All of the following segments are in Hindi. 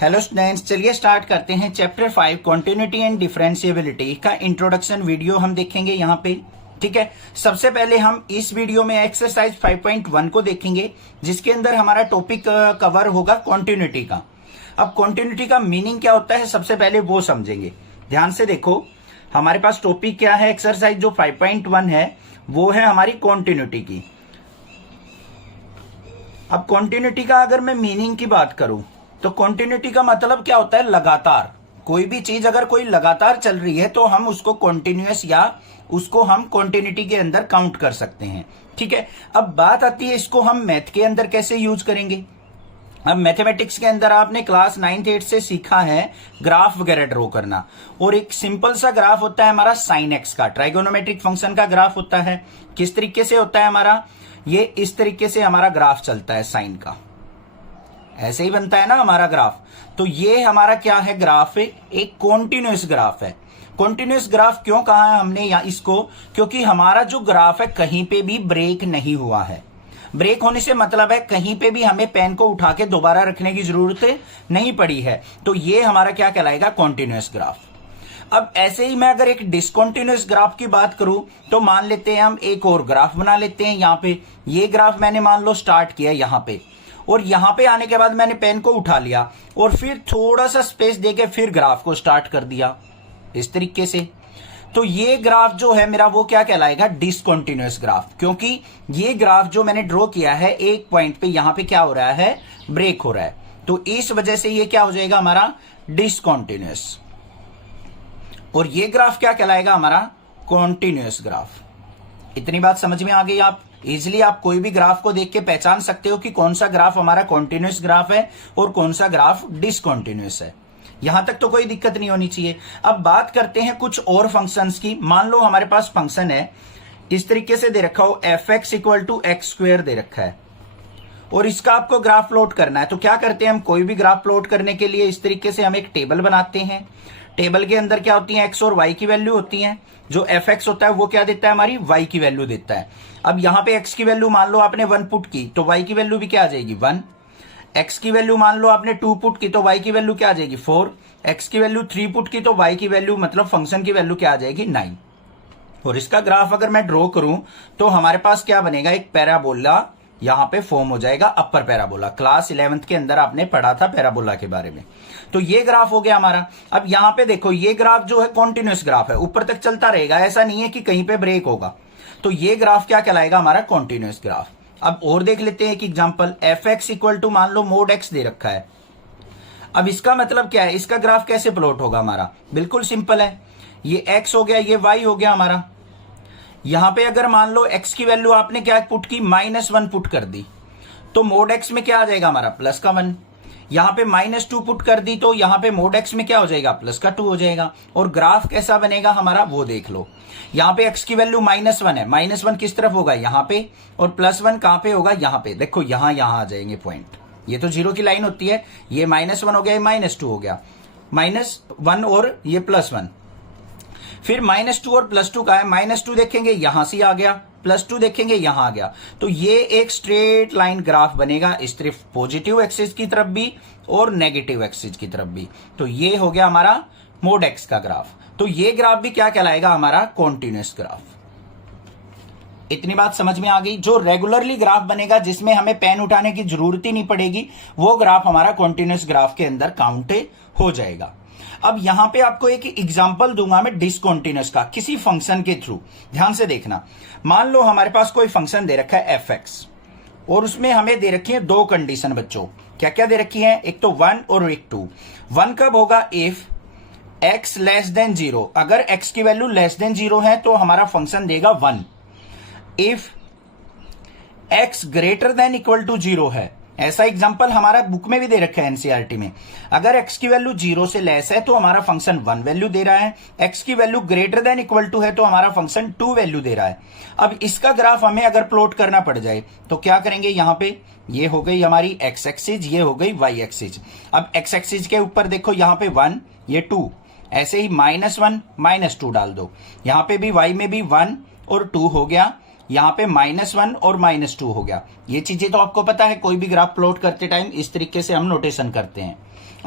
हेलो स्टूडेंट्स, चलिए स्टार्ट करते हैं। चैप्टर 5 कॉन्टिन्यूटी एंड डिफरेंशिएबिलिटी का इंट्रोडक्शन वीडियो हम देखेंगे यहाँ पे। ठीक है, सबसे पहले हम इस वीडियो में एक्सरसाइज 5.1 को देखेंगे, जिसके अंदर हमारा टॉपिक कवर होगा कॉन्टिन्यूटी का। अब कॉन्टिन्यूटी का मीनिंग क्या होता है, सबसे पहले वो समझेंगे। ध्यान से देखो, हमारे पास टॉपिक क्या है, एक्सरसाइज जो 5.1 है वो है हमारी कॉन्टिन्यूटी की। अब कॉन्टिन्यूटी का अगर मैं मीनिंग की बात करूं तो कॉन्टिन्यूटी का मतलब क्या होता है, लगातार। कोई भी चीज अगर कोई लगातार चल रही है तो हम उसको कॉन्टिन्यूअस या उसको हम कॉन्टिन्यूटी के अंदर काउंट कर सकते हैं। ठीक है, अब बात आती है इसको हम मैथ के अंदर कैसे यूज करेंगे। अब मैथमेटिक्स के अंदर आपने क्लास 9th 8th से सीखा है ग्राफ वगैरह ड्रॉ करना, और एक सिंपल सा ग्राफ होता है हमारा साइन एक्स का, ट्राइगोनोमेट्रिक फंक्शन का ग्राफ होता है। किस तरीके से होता है हमारा, ये इस तरीके से हमारा ग्राफ चलता है साइन का, ऐसे ही बनता है ना हमारा ग्राफ। तो ये हमारा क्या है, ग्राफ है, एक कॉन्टिन्यूअस ग्राफ है। कॉन्टिन्यूअस ग्राफ क्यों कहा है हमने या इसको, क्योंकि हमारा जो ग्राफ है कहीं पे भी ब्रेक नहीं हुआ है। ब्रेक होने से मतलब है कहीं पे भी हमें पेन को उठा के दोबारा रखने की जरूरत नहीं पड़ी है। तो ये हमारा क्या कहलाएगा, कॉन्टिन्यूअस ग्राफ। अब ऐसे ही मैं अगर एक डिसकॉन्टिन्यूअस ग्राफ की बात करूं तो मान लेते हैं हम एक और ग्राफ बना लेते हैं। यहां पे ये ग्राफ मैंने मान लो स्टार्ट किया यहां पे, और यहां पे आने के बाद मैंने पेन को उठा लिया और फिर थोड़ा सा स्पेस देके फिर ग्राफ को स्टार्ट कर दिया इस तरीके से। तो ये ग्राफ जो है मेरा वो क्या कहलाएगा, डिसकॉन्टिन्यूअस ग्राफ, क्योंकि ये ग्राफ जो मैंने ड्रॉ किया है एक पॉइंट पे यहां पे क्या हो रहा है, ब्रेक हो रहा है। तो इस वजह से ये क्या हो जाएगा हमारा डिसकॉन्टिन्यूअस, और ये ग्राफ क्या कहलाएगा हमारा कॉन्टिन्यूअस ग्राफ। इतनी बात समझ में आ गई। आप इजिली आप कोई भी ग्राफ को देख के पहचान सकते हो कि कौन सा ग्राफ हमारा कॉन्टिन्यूअस ग्राफ है और कौन सा ग्राफ डिसकॉन्टिन्यूअस है। यहां तक तो कोई दिक्कत नहीं होनी चाहिए। अब बात करते हैं कुछ और फंक्शंस की। मान लो हमारे पास फंक्शन है इस तरीके से दे रखा हो, fx = x² दे रखा है, और इसका आपको ग्राफ प्लॉट करना है। तो क्या करते हैं हम, कोई भी ग्राफ प्लॉट करने के लिए इस तरीके से हम एक टेबल बनाते हैं। टेबल के अंदर क्या होती है, एक्स और वाई की वैल्यू होती है। जो fx होता है वो क्या देता है, हमारी y की वैल्यू देता है। अब यहां पे x की वैल्यू मान लो आपने 1 पुट की तो y की वैल्यू भी क्या आ जाएगी 1। x की वैल्यू मान लो आपने 2 पुट की तो y की वैल्यू क्या आ जाएगी 4। x की वैल्यू 3 पुट की तो y की वैल्यू मतलब फंक्शन की वैल्यू क्या आ जाएगी 9। और इसका ग्राफ अगर मैं ड्रॉ करूं तो हमारे पास क्या बनेगा, एक पैराबोला यहां पे फॉर्म हो जाएगा, अपर पैराबोला। क्लास 11th के अंदर आपने पढ़ा था पैराबोला के बारे में। तो ये ग्राफ हो गया हमारा। अब यहां पे देखो ये ग्राफ जो है कॉन्टिन्यूअस ग्राफ है, ऊपर तक चलता रहेगा, ऐसा नहीं है कि कहीं पे ब्रेक होगा। तो ये ग्राफ क्या कहलाएगा, हमारा कॉन्टिन्यूअस ग्राफ। अब और देख लेते हैं एक एग्जांपल, fx = मान लो mod x दे रखा है। अब इसका मतलब क्या है, इसका ग्राफ कैसे प्लॉट होगा हमारा, बिल्कुल सिंपल है। ये x हो गया, ये y हो गया हमारा। यहां पे अगर मान लो x की वैल्यू आपने क्या पुट की, -1 पुट कर दी, तो mod x में क्या आ जाएगा हमारा प्लस का 1। यहां पे -2 पुट कर दी तो यहां पे mod x में क्या हो जाएगा, प्लस का 2 हो जाएगा। और ग्राफ कैसा बनेगा हमारा वो देख लो। यहां पे x की वैल्यू -1 है, -1 किस तरफ होगा यहां पे, और +1 कहां पे होगा, यहां पे। देखो यहां आ जाएंगे पॉइंट। ये तो जीरो की लाइन होती है, ये -1 हो गया, ये -2 हो गया, -1 और ये +1। फिर -2 और +2 का है, -2 देखेंगे यहां से आ गया, +2 देखेंगे यहां आ गया। तो ये एक स्ट्रेट लाइन ग्राफ बनेगा, इस तरफ पॉजिटिव एक्सिस की तरफ भी और नेगेटिव एक्सिस की तरफ भी। तो ये हो गया हमारा mod x का ग्राफ। तो ये ग्राफ भी क्या कहलाएगा, हमारा कॉन्टिन्यूअस ग्राफ। इतनी बात समझ में आ गई। जो रेगुलरली ग्राफ बनेगा, जिसमें हमें पेन उठाने की जरूरत ही नहीं पड़ेगी, वो ग्राफ हमारा कॉन्टिन्यूअस ग्राफ के अंदर काउंट हो जाएगा। अब यहां पे आपको एक एग्जांपल दूंगा मैं डिसकॉन्टिन्यूअस का, किसी फंक्शन के थ्रू। ध्यान से देखना, मान लो हमारे पास कोई फंक्शन दे रखा है fx, और उसमें हमें दे रखी है 2 कंडीशन। बच्चों क्या क्या दे रखी है, एक तो 1 और एक 2। 1 कब होगा, इफ x <0। अगर x की वैल्यू <0 है तो हमारा फंक्शन देगा 1। इफ x > 0 है, ऐसा एग्जांपल हमारा बुक में भी दे रखा है एनसीईआरटी में। अगर x की वैल्यू 0 से लेस है तो हमारा फंक्शन 1 वैल्यू दे रहा है, x की वैल्यू > है तो हमारा फंक्शन 2 वैल्यू दे रहा है। अब इसका ग्राफ हमें अगर प्लॉट करना पड़ जाए तो क्या करेंगे, यहां पे ये हो गई हमारी x एक्सिस, ये हो गई y एक्सिस। अब x एक्सिस के ऊपर देखो यहां पे 1, ये 2, ऐसे ही -1 -2 डाल दो। यहां पे भी y में भी 1 और 2 हो गया, यहां पे -1 और -2 हो गया। ये चीजें तो आपको पता है, कोई भी ग्राफ प्लॉट करते टाइम इस तरीके से हम नोटेशन करते हैं।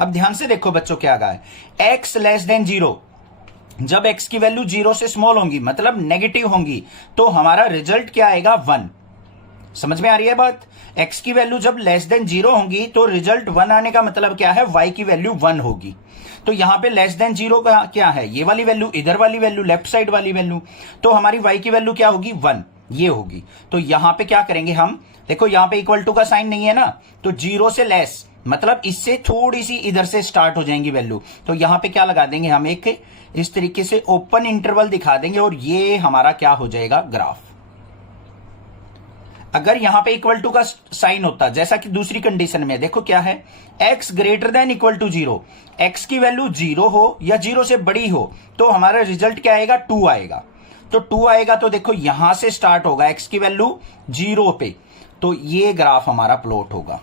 अब ध्यान से देखो बच्चों क्या आ है, x लेस देन 0, जब x की वैल्यू 0 से स्मॉल होंगी मतलब नेगेटिव होंगी तो हमारा रिजल्ट क्या आएगा 1। समझ में आ रही है बात? x की वैल्यू जब लेस देन 0 होंगी तो रिजल्ट 1 आने का मतलब क्या है, y की वैल्यू 1 होगी। तो यहां पे लेस देन 0 का क्या है, ये वाली वैल्यू, इधर वाली वैल्यू, लेफ्ट साइड वाली वैल्यू, तो हमारी y की वैल्यू क्या होगी 1, ये होगी। तो यहां पे क्या करेंगे हम, देखो यहां पे इक्वल टू का साइन नहीं है ना, तो 0 से लेस मतलब इससे थोड़ी सी इधर से स्टार्ट हो जाएंगी वैल्यू, तो यहां पे क्या लगा देंगे हम, एक इस तरीके से ओपन इंटरवल दिखा देंगे और ये हमारा क्या हो जाएगा ग्राफ। अगर यहां पे इक्वल टू का साइन होता जैसा कि दूसरी कंडीशन में, देखो क्या है, x greater than equal to 0, x की वैल्यू 0 हो या 0 से बड़ी हो तो हमारा रिजल्ट क्या आएगा, 2 आएगा। तो 2 आएगा तो देखो यहां से स्टार्ट होगा x की वैल्यू 0 पे, तो ये ग्राफ हमारा प्लॉट होगा।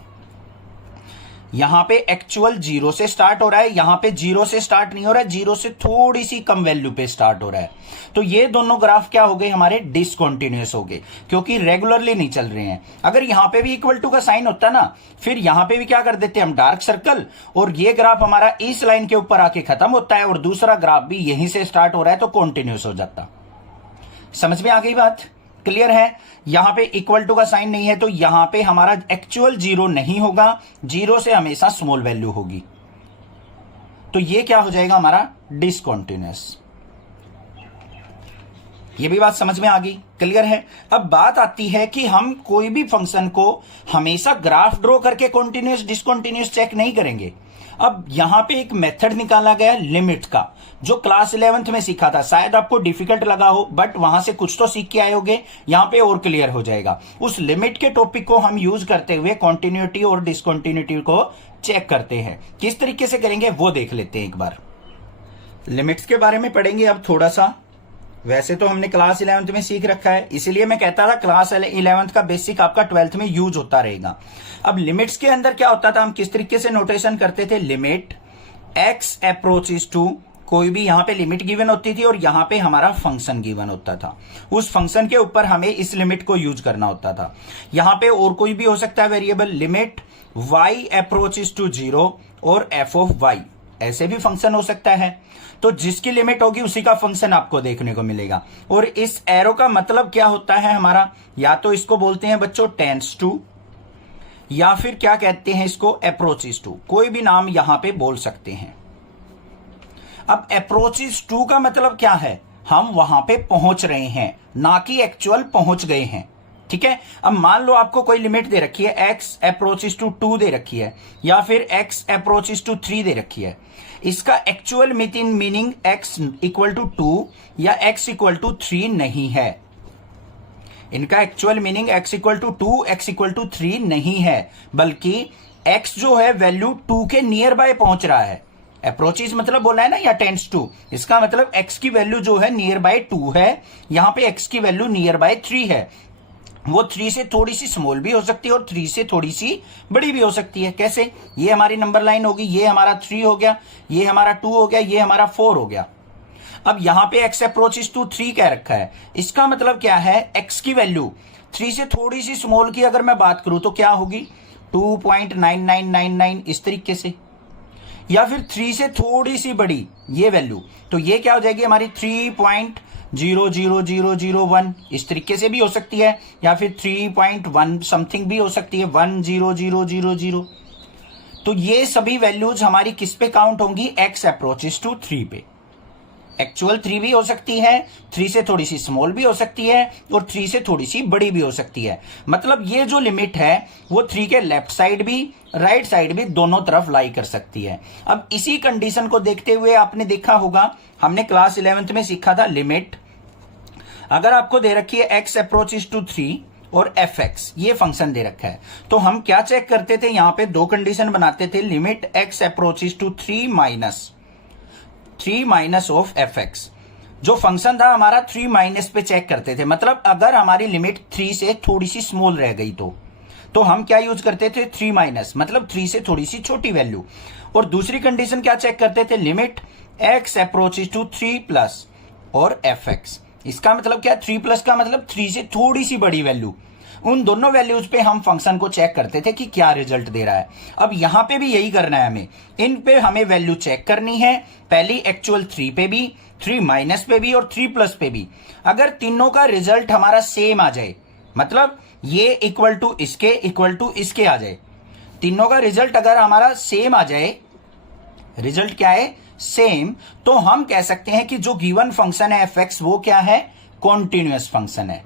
यहां पे एक्चुअल 0 से स्टार्ट हो रहा है, यहां पे 0 से स्टार्ट नहीं हो रहा है, 0 से थोड़ी सी कम वैल्यू पे स्टार्ट हो रहा है। तो ये दोनों ग्राफ क्या हो गए हमारे, डिसकंटीन्यूअस हो गए, क्योंकि रेगुलरली नहीं चल रहे हैं। अगर यहां पे भी इक्वल टू का साइन होता ना, फिर यहां पे भी क्या कर देते हम, डार्क सर्कल, और ये ग्राफ हमारा इस लाइन के ऊपर आके खत्म होता है और दूसरा ग्राफ भी यहीं से स्टार्ट हो रहा है तो कॉन्टिन्यूअस हो जाता। समझ में आ गई बात? क्लियर है? यहां पे इक्वल टू का साइन नहीं है तो यहां पे हमारा एक्चुअल 0 नहीं होगा, 0 से हमेशा स्मॉल वैल्यू होगी, तो ये क्या हो जाएगा हमारा डिसकंटीन्यूअस। ये भी बात समझ में आ गई? क्लियर है? अब बात आती है कि हम कोई भी फंक्शन को हमेशा ग्राफ ड्रॉ करके कॉन्टिन्यूअस डिसकंटीन्यूअस चेक नहीं करेंगे। अब यहां पे एक मेथड निकाला गया लिमिट का, जो क्लास 11th में सीखा था, शायद आपको डिफिकल्ट लगा हो बट वहां से कुछ तो सीख के आए होगे, यहां पे और क्लियर हो जाएगा। उस लिमिट के टॉपिक को हम यूज करते हुए कॉन्टिन्यूटी और डिसकंटिन्यूटी को चेक करते हैं। किस तरीके से करेंगे वो देख लेते हैं एक बार। लिमिट्स के बारे में पढ़ेंगे अब थोड़ा सा। वैसे तो हमने क्लास 11th में सीख रखा है, इसीलिए मैं कहता था क्लास 11th का बेसिक आपका 12th में यूज होता रहेगा। अब लिमिट्स के अंदर क्या होता था, हम किस तरीके से नोटेशन करते थे, लिमिट x अप्रोचेस टू, कोई भी यहां पे लिमिट गिवन होती थी और यहां पे हमारा फंक्शन गिवन होता था, उस फंक्शन के ऊपर हमें इस लिमिट को यूज करना होता था। यहां पे और कोई भी हो सकता है variable, limit y approaches to 0 और f ऑफ y, ऐसे भी फंक्शन हो सकता है। तो जिसकी लिमिट होगी उसी का फंक्शन आपको देखने को मिलेगा। और इस एरो का मतलब क्या होता है हमारा, या तो इसको बोलते हैं बच्चों टेंड्स टू, या फिर क्या कहते हैं इसको, अप्रोचेस टू, कोई भी नाम यहां पे बोल सकते हैं। अब अप्रोचेस टू का मतलब क्या है, हम वहां पे पहुंच रहे हैं, ना कि एक्चुअल पहुंच गए हैं। ठीक है? अब मान लो आपको कोई लिमिट दे रखी है, x अप्रोचेस टू 2 दे रखी है, या फिर x अप्रोचेस टू 3 दे रखी है। इसका actual meaning x equal to 2 या x इक्वल टू 3 नहीं है। इनका actual meaning x equal to 2, x equal to 3 नहीं है, बल्कि x जो है वैल्यू 2 के नियर बाय पहुंच रहा है। अप्रोचेस मतलब बोला है ना, या टेंड्स टू, इसका मतलब x की वैल्यू जो है नियर बाय 2 है, यहां पे x की वैल्यू नियर बाय 3 है। वो 3 से थोड़ी सी स्मॉल भी हो सकती है और 3 से थोड़ी सी बड़ी भी हो सकती है। कैसे? ये हमारी नंबर लाइन होगी, ये हमारा 3 हो गया, ये हमारा 2 हो गया, ये हमारा 4 हो गया। अब यहां पे x अप्रोचेस टू 3 कह रखा है, इसका मतलब क्या है, x की वैल्यू 3 से थोड़ी सी स्मॉल की अगर मैं बात करूं तो क्या होगी, 2.9999 इस तरीके से, या फिर 3 से थोड़ी सी बड़ी ये वैल्यू, तो ये क्या हो जाएगी हमारी 3.00001 इस तरीके से भी हो सकती है, या फिर 3.1 समथिंग भी हो सकती है, 10000। तो ये सभी वैल्यूज हमारी किस पे काउंट होंगी, x अप्रोचेस टू 3 पे। एक्चुअल 3 भी हो सकती है, 3 से थोड़ी सी स्मॉल भी हो सकती है, और 3 से थोड़ी सी बड़ी भी हो सकती है। मतलब ये जो लिमिट है वो 3 के लेफ्ट साइड भी राइट साइड भी दोनों तरफ लाई कर सकती है। अब इसी कंडीशन को देखते हुए आपने देखा होगा, हमने क्लास 11th में सीखा था लिमिट, अगर आपको दे रखी है x अप्रोचेस टू 3 और fx, ये फंक्शन दे रखा है, तो हम क्या चेक करते थे, यहां पे दो कंडीशन बनाते थे, limit x approaches to 3 minus of fx। जो फंक्शन था हमारा 3 माइनस पे चेक करते थे, मतलब अगर हमारी लिमिट 3 से थोड़ी सी स्मॉल रह गई तो हम क्या यूज करते थे, 3 माइनस, मतलब 3 से थोड़ी सी छोटी वैल्यू। और दूसरी कंडीशन क्या चेक करते थे, limit x approaches to 3 plus और fx। इसका मतलब क्या, 3 प्लस का मतलब 3 से थोड़ी सी बड़ी वैल्यू, उन दोनों वैल्यूज पे हम फंक्शन को चेक करते थे कि क्या रिजल्ट दे रहा है। अब यहां पे भी यही करना है हमें, इन पे हमें वैल्यू चेक करनी है, पहली एक्चुअल 3 पे भी, 3 माइनस पे भी और 3 प्लस पे भी। अगर तीनों का रिजल्ट हमारा सेम आ जाए, मतलब ये इक्वल टू इसके आ जाए, तीनों का रिजल्ट अगर हमारा सेम आ जाए, रिजल्ट क्या है, सेम, तो हम कह सकते हैं कि जो गिवन फंक्शन है fx वो क्या है, कॉन्टिन्यूअस फंक्शन है।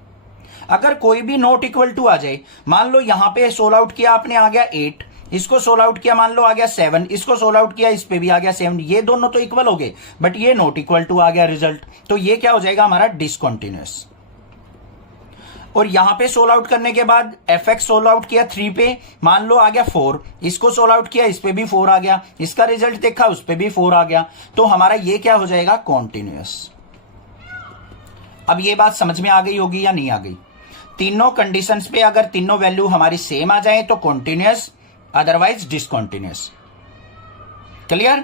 अगर कोई भी नॉट इक्वल टू आ जाए, मान लो यहां पे सोल्व आउट किया आपने, आ गया 8, इसको सोल्व आउट किया मान लो आ गया 7, इसको सोल्व आउट किया इस पे भी आ गया 7, ये दोनों तो इक्वल हो गए, बट ये नॉट इक्वल टू आ गया रिजल्ट, तो ये क्या हो जाएगा हमारा, डिसकंटिन्यूअस। और यहां पे सोल्व आउट करने के बाद fx सोल्व आउट किया 3 पे, मान लो आ गया 4, इसको सोल्व आउट किया इस पे भी 4 आ गया, इसका रिजल्ट देखा उस पे भी 4 आ गया, तो हमारा ये क्या हो जाएगा, कॉन्टिन्यूअस। अब ये बात समझ में आ गई होगी या नहीं आ गई। तीनों कंडीशंस पे अगर तीनों वैल्यू हमारी सेम आ जाए तो continuous, otherwise discontinuous. Clear.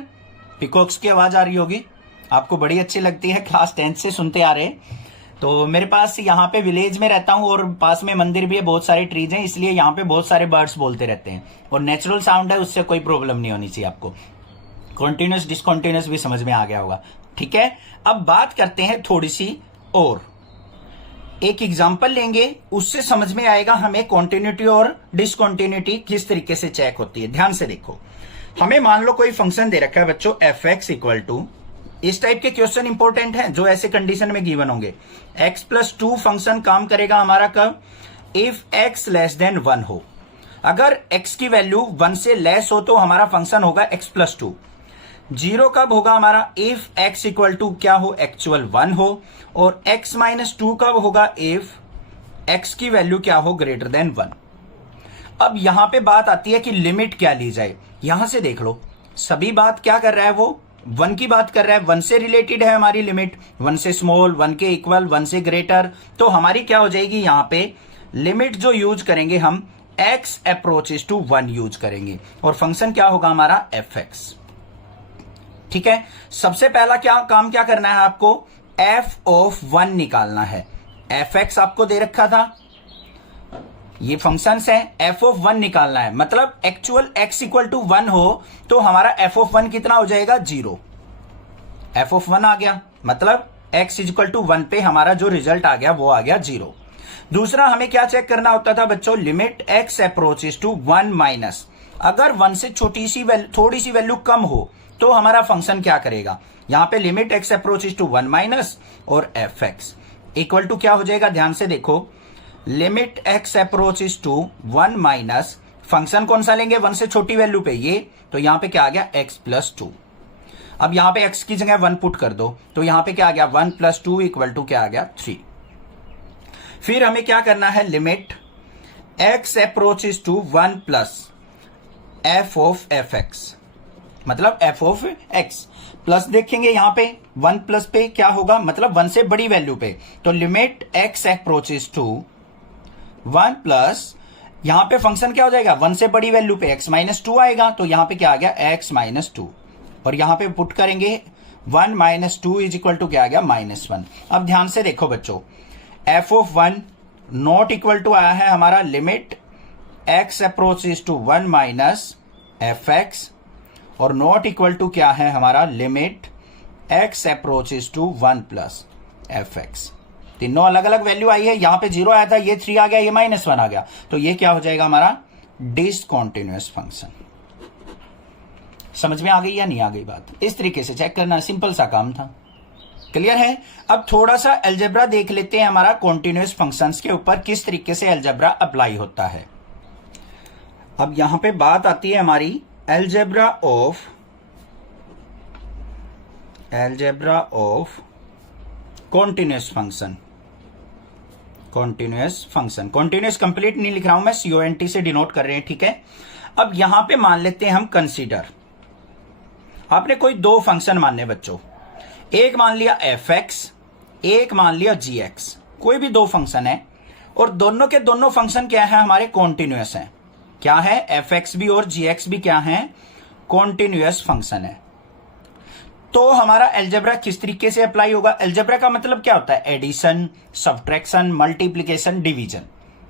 Peacocks की आवाज आ रही होगी, आपको बड़ी अच्छी लगती है, क्लास 10th से सुनते आ रहे। तो मेरे पास यहाँ पे विलेज में रहता हूँ और पास में मंदिर भी है, बहुत सारे ट्रीज हैं, इसलिए यहाँ पे बहुत सारे बर्ड्स बोलते रहते हैं और नेचुरल साउंड है, उससे कोई प्रॉब्लम नहीं होनी चाहिए आपको। कॉन्टिन्यूअस डिसकंटिन्यूअस भी समझ में आ गया होगा, ठीक है। अब बात करते हैं थोड़ी सी और, एक एग्जाम्पल लेंगे, उससे समझ में आएगा हमें कॉन्टिन्यूटी और डिसकंटिन्यूटी किस तरीके से चेक होती है। ध्यान से देखो, हमें मान लो कोई फंक्शन दे रखा है बच्चों fx इक्वल टू, इस टाइप के क्वेश्चन इंपॉर्टेंट हैं जो ऐसे कंडीशन में गिवन होंगे। x+2 फंक्शन काम करेगा हमारा कब, इफ x लेस देन 1 हो। अगर x की वैल्यू 1 से लेस हो तो हमारा फंक्शन होगा x+2। 0 कब होगा हमारा, इफ x इक्वल टू क्या हो, एक्चुअल 1 हो। और x-2 कब होगा, इफ x की वैल्यू क्या हो, ग्रेटर देन 1। अब यहां पे बात आती है कि लिमिट क्या ली जाए। यहां से देख लो, सभी बात क्या कर रहा है, वो 1 की बात कर रहा है, 1 से रिलेटेड है हमारी लिमिट, 1 से स्मॉल, 1 के इक्वल, 1 से ग्रेटर। तो हमारी क्या हो जाएगी, यहां पे लिमिट जो यूज करेंगे हम x अप्रोचेस टू 1 यूज करेंगे और फंक्शन क्या होगा हमारा fx। ठीक है, सबसे पहला काम क्या करना है आपको, f ऑफ 1 निकालना है। fx आपको दे रखा था, ये फंक्शंस है, f ऑफ 1 निकालना है, मतलब एक्चुअल x इक्वल टू 1 हो तो हमारा f ऑफ 1 कितना हो जाएगा, 0। f ऑफ 1 आ गया, मतलब x इक्वल टू 1 पे हमारा जो रिजल्ट आ गया वो आ गया 0। दूसरा हमें क्या चेक करना होता था बच्चों, limit x approaches to 1 minus, अगर 1 से थोड़ी सी वैल्यू कम हो तो हमारा फंक्शन क्या करेगा, यहां पे limit x approaches to 1 minus और fx इक्वल टू क्या हो जाएगा, ध्यान से देखो, limit x approaches to 1 minus, function कौन सा लेंगे, 1 से छोटी वैल्यू पे ये, तो यहां पे क्या आ गया, x+2। अब यहां पे x की जगह 1 पुट कर दो तो यहां पे क्या आ गया, 1 + 2 इक्वल टू क्या आ गया, 3। फिर हमें क्या करना है, limit x approaches to 1 plus f of fx, मतलब f ऑफ x प्लस देखेंगे यहां पे 1 प्लस पे क्या होगा, मतलब 1 से बड़ी वैल्यू पे, तो limit x approaches to 1 plus, यहां पे फंक्शन क्या हो जाएगा, 1 से बड़ी वैल्यू पे x-2 आएगा, तो यहां पे क्या आ गया, x-2, और यहां पे पुट करेंगे 1 - 2 इज इक्वल टू क्या आ गया, -1। अब ध्यान से देखो बच्चों, f of 1 not equal to आया है हमारा limit x approaches to 1 minus fx, और नॉट इक्वल टू क्या है हमारा, limit x approaches to 1 plus fx। तीनों अलग अलग वैल्यू आई है, यहां पे 0 आया था, ये 3 आ गया, ये -1 आ गया, तो ये क्या हो जाएगा हमारा, डिसकंटिन्यूअस फंक्शन। समझ में आ गई या नहीं आ गई बात, इस तरीके से चेक करना, सिंपल सा काम था। क्लियर है। अब थोड़ा सा अलजेब्रा देख लेते हैं हमारा कॉन्टिन्यूअस फंक्शंस के ऊपर किस तरीके से अलजेब्रा अप्लाई होता है। अब यहां पे बात आती है हमारी algebra of continuous function. Continuous complete नहीं लिख रहा हूं मैं, CONT से डिनोट कर रहे हैं, ठीक है। अब यहां पे मान लेते हैं हम कंसीडर, आपने कोई 2 फंक्शन मानने बच्चों, एक मान लिया fx, एक मान लिया gx, कोई भी 2 फंक्शन है और दोनों के दोनों फंक्शन क्या है हमारे, कॉन्टिन्यूअस हैं। क्या है, fx भी और gx भी क्या है, कॉन्टिन्यूअस फंक्शन है। तो हमारा अलजेब्रा किस तरीके से अप्लाई होगा, अलजेब्रा का मतलब क्या होता है, एडिशन, सब्ट्रैक्शन, मल्टीप्लिकेशन, डिवीजन।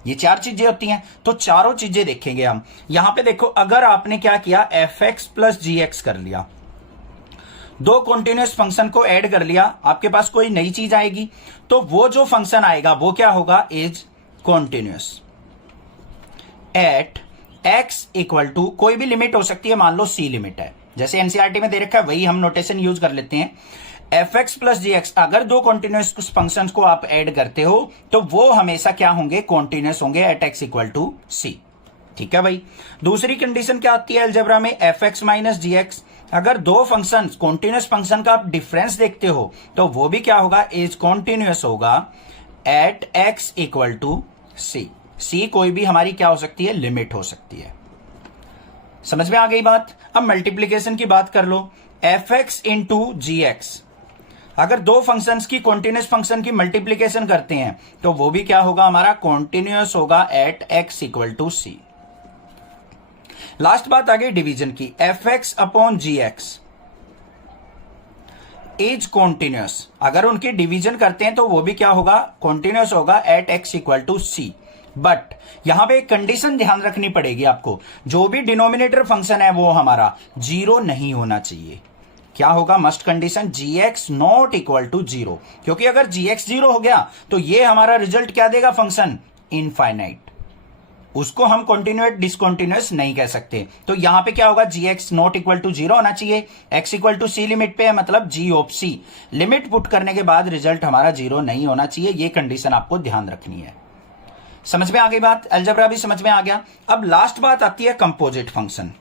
ये 4 चीजें होती हैं, तो चारों चीजें देखेंगे हम। यहां पे देखो, अगर आपने क्या किया, fx प्लस gx कर लिया, दो कॉन्टिन्यूस फंक्शन को ऐड कर लिया, आपके पास कोई नई चीज आएगी, तो वो जो फंक्शन आएगा वो क्या होगा, is continuous at x equal to, कोई भी लिमिट हो सकती है, मान लो c लिमिट है, जैसे एनसीईआरटी में दे रखा है वही हम नोटेशन यूज कर लेते हैं। fx प्लस gx, अगर दो कॉन्टिन्यूस फंक्शन को आप ऐड करते हो तो वो हमेशा क्या होंगे, कॉन्टिन्यूस होंगे at x equal to c। ठीक है भाई। दूसरी कंडीशन क्या आती है अलजेब्रा में, fx माइनस gx, अगर दो फंक्शन कॉन्टिन्यूस फंक्शन का आप डिफरेंस देखते हो तो वो भी क्या होगा, इज कॉन्टिन्यूस होगा at x equal to c। c कोई भी हमारी क्या हो सकती है, लिमिट हो सकती है। समझ में आ गई बात। अब मल्टीप्लीकेशन की बात कर लो, fx इंटू gx, अगर दो फंक्शंस की कॉन्टिन्यूस फंक्शन की मल्टीप्लीकेशन करते हैं तो वो भी क्या होगा, हमारा कॉन्टिन्यूस होगा at x equal to c। Last बात आ गई डिवीजन की, fx upon gx is continuous, अगर उनकी डिवीजन करते हैं तो वो भी क्या होगा, कॉन्टिन्यूस होगा at x equal to c। But यहां पे एक कंडीशन ध्यान रखनी पड़ेगी आपको, जो भी डिनोमिनेटर फंक्शन है वो हमारा जीरो नहीं होना चाहिए। क्या होगा must condition, gx not equal to zero, क्योंकि अगर gx जीरो हो गया तो ये हमारा रिजल्ट क्या देगा, फंक्शन इनफाइनाइट, उसको हम कॉन्टिन्यूएट डिसकॉन्टिन्यूअस नहीं कह सकते। तो यहां पे क्या होगा, gx not equal to zero होना चाहिए, x equal to c limit पे है, मतलब g of c, limit put करने के बाद रिजल्ट हमारा जीरो नहीं होना चाहिए, ये कंडीशन आपको ध्यान रखनी है। समझ में आ गई बात, अलजेब्रा भी समझ में आ गया। अब लास्ट बात आती है कंपोजिट फंक्शन।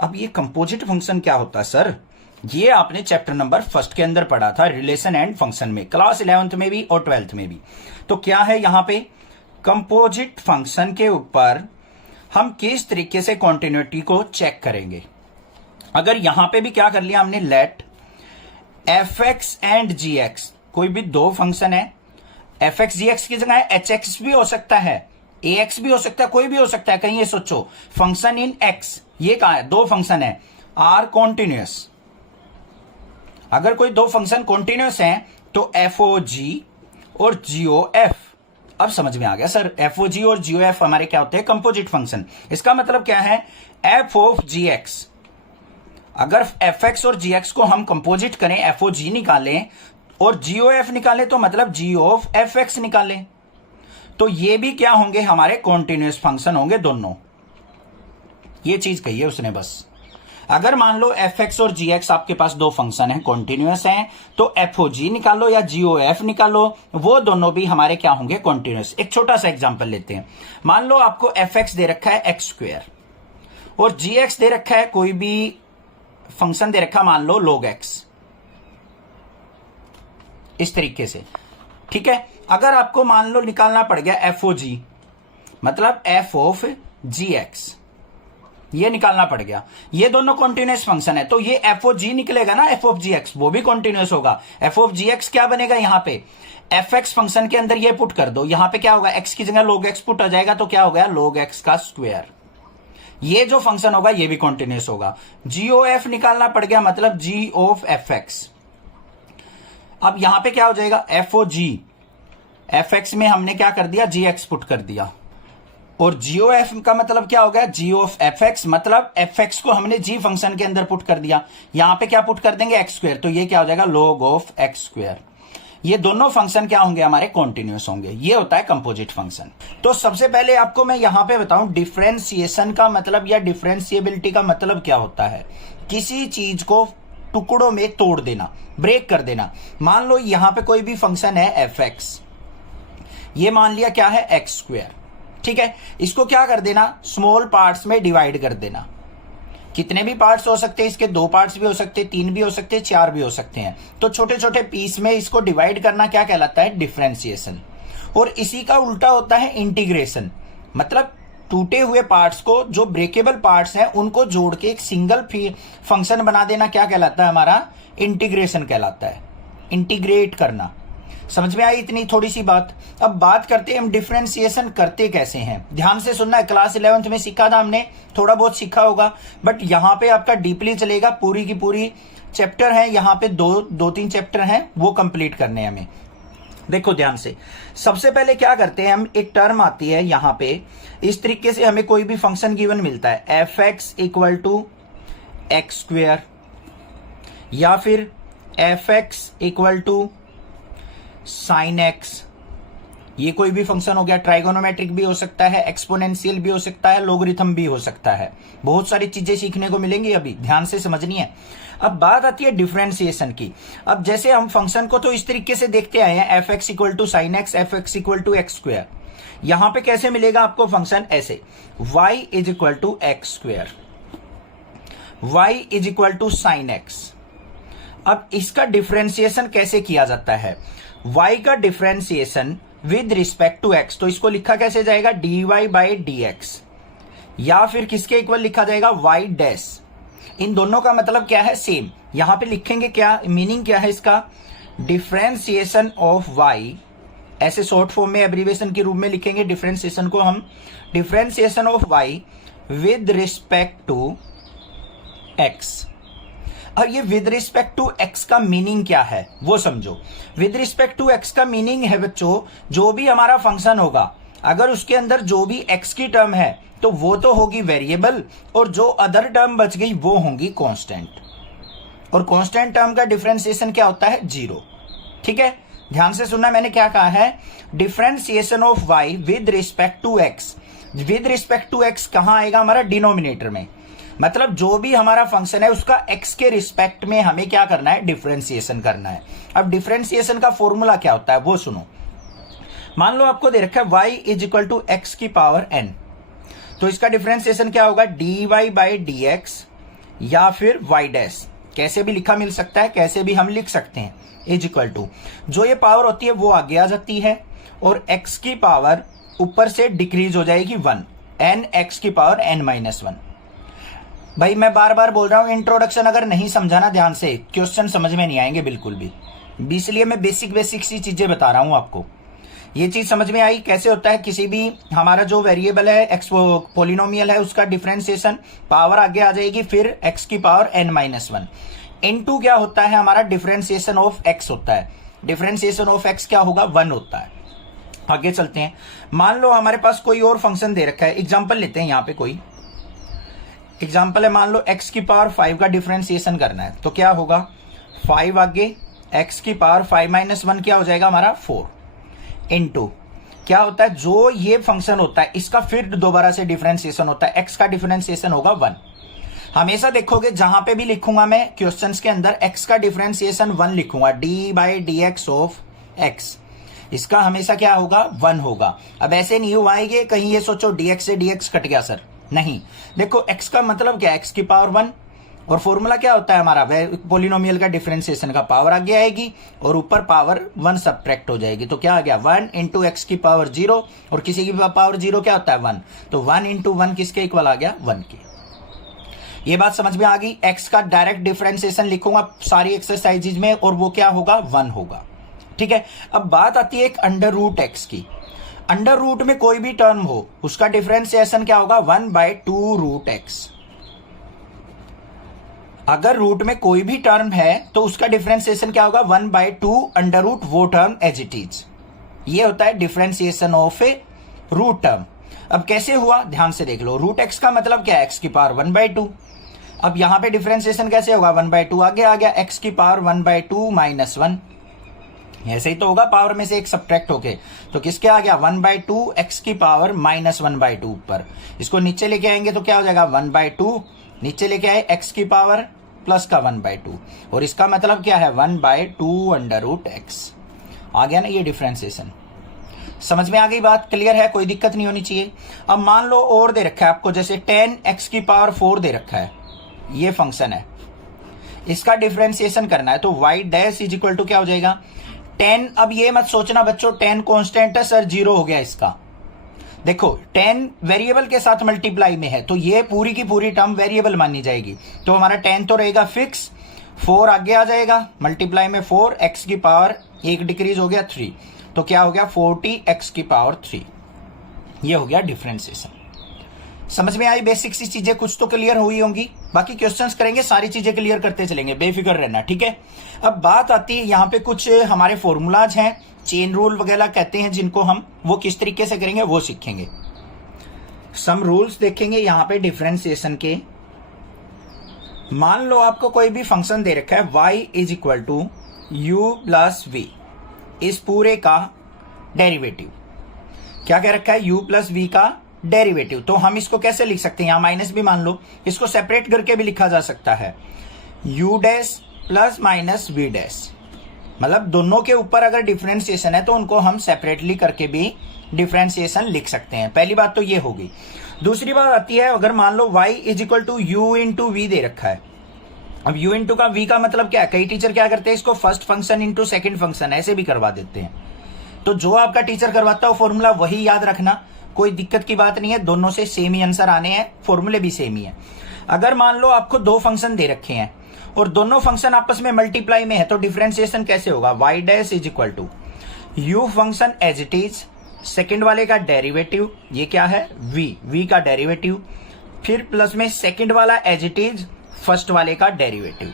अब ये कंपोजिट फंक्शन क्या होता है सर, ये आपने चैप्टर नंबर 1 के अंदर पढ़ा था, रिलेशन एंड फंक्शन में, क्लास 11th में भी और 12th में भी। तो क्या है यहां पे, कंपोजिट फंक्शन के ऊपर हम किस तरीके से कॉन्टिन्यूटी को चेक करेंगे। अगर यहां पे भी क्या कर लिया हमने, लेट fx एंड gx, कोई भी दो फंक्शन है, fx gx की जगह hx भी हो सकता है, ax भी हो सकता है, कोई भी हो सकता है। कहीं ये सोचो, फंक्शन इन x, ये कहा है, दो फंक्शन है, आर कॉन्टिन्यूस। अगर कोई दो फंक्शन कॉन्टिन्यूस हैं तो fog और gof, अब समझ में आ गया सर, fog और gof हमारे क्या होते हैं, कंपोजिट फंक्शन। इसका मतलब क्या है, f ऑफ gx, अगर fx और gx को हम कंपोजिट करें, fog निकालें और gof निकालें, तो मतलब g ऑफ fx निकालें, तो ये भी क्या होंगे, हमारे कॉन्टिन्यूस फंक्शन होंगे दोनों। ये चीज कही है उसने बस। अगर मान लो fx और gx आपके पास दो फंक्शन हैं, कॉन्टिन्यूस हैं, तो fog निकालो या gof निकालो, वो दोनों भी हमारे क्या होंगे, कॉन्टिन्यूस। एक छोटा सा एग्जांपल लेते हैं, मान लो आपको fx दे रखा है x स्क्वायर और gx दे रखा है, कोई भी फंक्शन दे रखा, मान लो log x, इस तरीके से। ठीक है, अगर आपको मान लो निकालना पड़ गया fog, मतलब f ऑफ gx, ये निकालना पड़ गया, ये दोनों कॉन्टिन्यूस फंक्शन है, तो ये fog निकलेगा ना, f ऑफ gx, वो भी कॉन्टिन्यूस होगा। f ऑफ gx क्या बनेगा, यहां पे fx फंक्शन के अंदर ये पुट कर दो, यहां पे क्या होगा, x की जगह log x पुट आ जाएगा, तो क्या हो गया, log x का स्क्वायर। ये जो फंक्शन होगा ये भी कॉन्टिन्यूस होगा। gof निकालना पड़ गया, मतलब g ऑफ fx। अब यहां पे क्या हो जाएगा, fog, fx में हमने क्या कर दिया, gx पुट कर दिया, और gof का मतलब क्या हो गया, g ऑफ fx, मतलब fx को हमने g फंक्शन के अंदर पुट कर दिया, यहां पे क्या पुट कर देंगे, x स्क्वायर, तो ये क्या हो जाएगा, log ऑफ x स्क्वायर। ये दोनों फंक्शन क्या होंगे, हमारे कॉन्टिन्यूस होंगे। ये होता है कंपोजिट फंक्शन। तो सबसे पहले आपको मैं यहां पे बताऊं, डिफरेंशिएशन का मतलब या डिफरेंशिएबिलिटी का मतलब क्या होता है, किसी चीज को टुकड़ों में तोड़ देना, ब्रेक कर देना। मान लो यहां पे कोई भी फंक्शन है fx, ये मान लिया क्या है, x स्क्वायर। ठीक है, इसको क्या कर देना, स्मॉल पार्ट्स में डिवाइड कर देना। कितने भी पार्ट्स हो सकते हैं इसके, दो पार्ट्स भी हो सकते हैं, तीन भी हो सकते हैं, चार भी हो सकते हैं। तो छोटे छोटे पीस में इसको डिवाइड करना क्या कहलाता है, डिफरेंशिएशन। और इसी का उल्टा होता है इंटीग्रेशन, मतलब टूटे हुए पार्ट्स को, जो ब्रेकेबल पार्ट्स हैं, उनको जोड़ के एक सिंगल फंक्शन बना देना क्या कहलाता है, हमारा इंटीग्रेशन कहलाता है, इंटीग्रेट करना। समझ में आई इतनी थोड़ी सी बात। अब बात करते हैं हम डिफरेंशिएशन करते कैसे हैं। ध्यान से सुनना है, क्लास 11th में सीखा था हमने, थोड़ा बहुत सीखा होगा, बट यहां पे आपका डीपली चलेगा। पूरी की पूरी चैप्टर है, यहां पे दो तीन चैप्टर हैं, वो कंप्लीट करने हैं हमें। देखो ध्यान से, सबसे पहले क्या करते हैं हम, एक टर्म आती है यहां पे, इस तरीके से हमें कोई भी फंक्शन गिवन मिलता है, f x equal to x square, या फिर f x equal to sine x, ये कोई भी फंक्शन हो गया, ट्राइगोनोमेट्रिक भी हो सकता है, एक्सपोनेंशियल भी हो सकता है, लोगरिथम भी हो सकता है, बहुत सारी चीजें सीखने को मिलेंगी, अभी ध्यान से समझनी है। अब बात आती है डिफरेंशिएशन की। अब जैसे हम फंक्शन को तो इस तरीके से देखते आए हैं, f x equal to sine x, f x equal to x square, यहां पे कैसे मिलेगा आपको फंक्शन, ऐसे y is equal to x square, y is equal to sine x. अब इसका डिफरेंशिएशन कैसे किया जाता है, y का differentiation with respect to x, तो इसको लिखा कैसे जाएगा, dy बाई dx, या फिर किसके इक्वल लिखा जाएगा, y डैश। इन दोनों का मतलब क्या है, सेम। यहां पे लिखेंगे क्या, मीनिंग क्या है इसका, डिफरेंशिएशन ऑफ y, ऐसे शॉर्ट फॉर्म में एब्रीवेशन के रूप में लिखेंगे डिफरेंशिएशन को हम, differentiation of y with respect to x। अब ये विद रिस्पेक्ट टू x का मीनिंग क्या है वो समझो। विद रिस्पेक्ट टू x का मीनिंग है बच्चों, जो भी हमारा फंक्शन होगा, अगर उसके अंदर जो भी x की टर्म है तो वो तो होगी वेरिएबल, और जो अदर टर्म बच गई वो होंगी कांस्टेंट, और कांस्टेंट टर्म का डिफरेंशिएशन क्या होता है, 0। ठीक है, ध्यान से सुनना, मैंने क्या कहा है, differentiation of y with respect to x। With respect to x कहां आएगा, हमारा डिनोमिनेटर में, मतलब जो भी हमारा फंक्शन है उसका x के रिस्पेक्ट में हमें क्या करना है, डिफरेंशिएशन करना है। अब डिफरेंशिएशन का फॉर्मूला क्या होता है वो सुनो। मान लो आपको दे रखा है y is equal to x की पावर n, तो इसका डिफरेंशिएशन क्या होगा, dy बाई dx, या फिर y डैश, कैसे भी लिखा मिल सकता है, कैसे भी हम लिख सकते हैं, इज इक्वल टू, जो ये पावर होती है वो आगे आ जाती है, और x की पावर ऊपर से डिक्रीज हो जाएगी 1, n x की पावर n माइनस 1। भाई मैं बार बार बोल रहा हूं, इंट्रोडक्शन अगर नहीं समझाना ध्यान से, क्वेश्चन समझ में नहीं आएंगे बिल्कुल भी, इसलिए मैं बेसिक सी चीजें बता रहा हूं आपको। ये चीज समझ में आई कैसे होता है, किसी भी हमारा जो वेरिएबल है, एक्स पोलिनोमियल है, उसका डिफरेंशिएशन, पावर आगे आ जाएगी, फिर x की पावर n माइनस 1 इनटू क्या होता है, हमारा डिफरेंशिएशन ऑफ x होता है। डिफरेंशिएशन ऑफ x क्या होगा, 1 होता है। आगे चलते हैं, मान लो हमारे पास कोई और फंक्शन दे रखा है, एग्जाम्पल लेते हैं, यहाँ पे कोई एग्जाम्पल है, मान लो x की पावर 5 का डिफरेंशिएशन करना है, तो क्या होगा, 5 आगे x की पावर 5 माइनस 1 क्या हो जाएगा हमारा, 4 इनटू क्या होता है, जो ये फंक्शन होता है इसका फिर दोबारा से डिफरेंशिएशन होता है, x का डिफरेंशिएशन होगा 1। हमेशा देखोगे जहां पे भी लिखूंगा मैं क्वेश्चंस के अंदर, x का डिफरेंशिएशन 1 लिखूंगा, D by d x of x, इसका हमेशा क्या होगा, 1 होगा। अब ऐसे नहीं हुआ है कहीं ये सोचो dx से dx कट गया सर, नहीं, देखो x का मतलब क्या है, x की पावर 1, और फॉर्मूला क्या होता है हमारा, पोलिनोमियल का डिफरेंशिएशन का पावर आगे आएगी और ऊपर पावर 1 सब्ट्रैक्ट हो जाएगी, तो क्या आ गया, 1 इंटू एक्स की पावर 0, और किसी की पावर 0 क्या होता है, 1, तो 1 इंटू 1 किसके इक्वल आ गया, 1 के। ये बात समझ में आ गई। x का डायरेक्ट डिफरेंशिएशन लिखूंगा सारी एक्सरसाइजेज में, और वो क्या होगा, 1 होगा। ठीक है, अब बात आती है एक अंडर रूट x की। अंडर रूट में कोई भी टर्म हो उसका डिफरेंशिएशन क्या होगा, 1/2 रूट x। अगर रूट में कोई भी टर्म है तो उसका डिफरेंशिएशन क्या होगा, 1/2 अंडर रूट वो टर्म एज इट इज। ये होता है differentiation of a root term. अब कैसे हुआ, ध्यान से देख लो, रूट x का मतलब क्या है, x की पावर 1/2। अब यहां पे डिफरेंशिएशन कैसे होगा, 1/2 आगे आ गया, x की पावर 1/2 माइनस 1, ऐसे ही तो होगा, पावर में से एक सब्ट्रैक्ट होके, तो किसके आ गया, 1/2 x की पावर माइनस 1/2 ऊपर, इसको नीचे लेके आएंगे तो क्या हो जाएगा, 1/2 नीचे लेके आए, x की पावर प्लस का 1/2, और इसका मतलब क्या है, 1/2 अंडर रूट x। आ गया ना ये डिफरेंशिएशन, समझ में आ गई बात, क्लियर है, कोई दिक्कत नहीं होनी चाहिए। अब मान लो और दे रखा है आपको, जैसे 10x की पावर 4 दे रखा है, ये फंक्शन है, इसका डिफरेंशिएशन करना है, तो y dash is equal to क्या हो जाएगा, 10। अब ये मत सोचना बच्चों 10 कांस्टेंट है सर, 0 हो गया इसका, देखो 10 वेरिएबल के साथ मल्टीप्लाई में है, तो ये पूरी की पूरी टर्म वेरिएबल मानी जाएगी, तो हमारा 10 तो रहेगा फिक्स, 4 आगे आ जाएगा, मल्टीप्लाई में 4, x की पावर 1 डिक्रीज हो गया 3, तो क्या हो गया 40 x की पावर 3। ये हो गया डिफरेंशिएशन। समझ में आई बेसिक सी चीजें? कुछ तो क्लियर हुई होंगी, बाकी क्वेश्चंस करेंगे, सारी चीजें क्लियर करते चलेंगे, बेफिक्र रहना, ठीक है। अब बात आती है यहाँ पे कुछ हमारे फॉर्मूलाज हैं, चेन रूल वगैरह कहते हैं जिनको हम, वो किस तरीके से करेंगे वो सीखेंगे। सम रूल्स देखेंगे यहाँ पे डिफरेंशिएशन के। मान लो आपको कोई भी फंक्शन दे रखा है y is equal to u plus v, इस पूरे का डेरिवेटिव। क्या कह रखा है? u प्लस वी का डेरिवेटिव। तो हम इसको कैसे लिख सकते हैं? यहां माइनस भी मान लो, इसको सेपरेट करके भी लिखा जा सकता है, u dash plus minus v dash. मतलब दोनों के ऊपर अगर डिफरेंशिएशन है तो उनको हम सेपरेटली करके भी डिफरेंशिएशन लिख सकते हैं। पहली बात तो ये होगी। दूसरी बात आती है, अगर मान लो y is equal to u into v दे रखा है। अब u इंटू का v का मतलब क्या है? कई टीचर क्या करते हैं, इसको first function into second function ऐसे भी करवा देते हैं। तो जो आपका टीचर करवाता हो फॉर्मूला वही याद रखना, कोई दिक्कत की बात नहीं है, दोनों से सेम ही आंसर आने हैं, फॉर्मूले भी सेम ही है। अगर मान लो आपको दो फंक्शन दे रखे हैं और दोनों फंक्शन आपस में मल्टीप्लाई में है, तो डिफरेंशिएशन कैसे होगा? y dash is equal to u function as it is, second वाले का डेरिवेटिव, ये क्या है? v का डेरिवेटिव, फिर प्लस में सेकेंड वाला एज इट इज फर्स्ट वाले का डेरिवेटिव।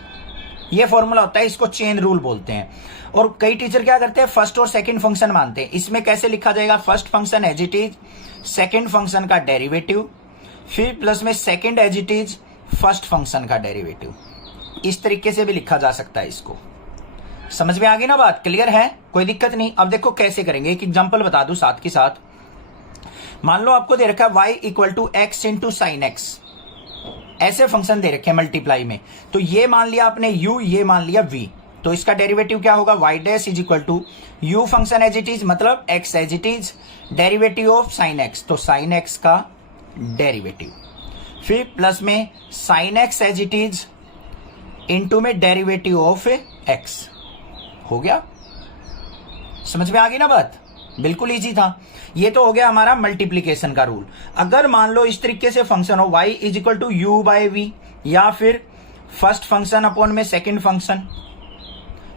ये फॉर्मूला होता है, इसको चेन रूल बोलते हैं। और कई टीचर क्या करते हैं, फर्स्ट और सेकंड फंक्शन मानते हैं। इसमें कैसे लिखा जाएगा? First function as it is, second function का डेरिवेटिव, फिर प्लस में second as it is first function का डेरिवेटिव। इस तरीके से भी लिखा जा सकता है इसको। समझ में आ गई ना बात? क्लियर है? कोई दिक्कत नहीं। अब देखो कैसे करेंगे, एक एग्जांपल बता दूं साथ के साथ। मान लो आपको दे रखा है y equal to x into sine x, ऐसे फंक्शन दे रखे हैं मल्टीप्लाई में। तो ये मान लिया आपने u, ये मान लिया v, तो इसका डेरिवेटिव क्या होगा? y dash is equal to u function as it is, मतलब x as it is, derivative of sine x, तो साइन x का डेरिवेटिव, फिर प्लस में sine x as it is into में डेरिवेटिव ऑफ x। हो गया? समझ में आ गई ना बात? बिल्कुल इजी था। ये तो हो गया हमारा मल्टीप्लीकेशन का रूल। अगर मान लो इस तरीके से फंक्शन हो y is equal to u by v, या फिर फर्स्ट फंक्शन अपॉन में सेकंड फंक्शन,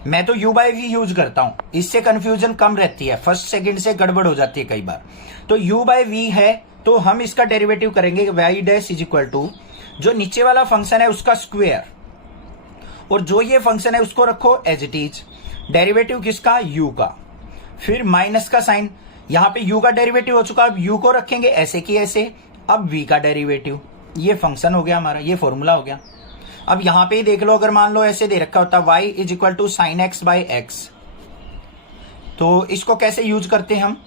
मैं तो u बाय वी यूज करता हूं, इससे कंफ्यूजन कम रहती है, फर्स्ट सेकंड से गड़बड़ हो जाती है कई बार। तो u बाय वी है, तो हम इसका डेरिवेटिव करेंगे y dash is equal to जो नीचे वाला फंक्शन है उसका स्क्वायर, और जो ये फंक्शन है उसको रखो एज इट इज, डेरिवेटिव किसका? u का, फिर माइनस का साइन, यहां पे u का डेरिवेटिव हो चुका, अब u को रखेंगे ऐसे की ऐसे, अब v का डेरिवेटिव, ये फंक्शन हो गया हमारा, ये फॉर्मूला हो गया। अब यहां पे ही देख लो, अगर मान लो ऐसे दे रखा होता y is equal to sine x by x, तो इसको कैसे यूज करते हैं हम?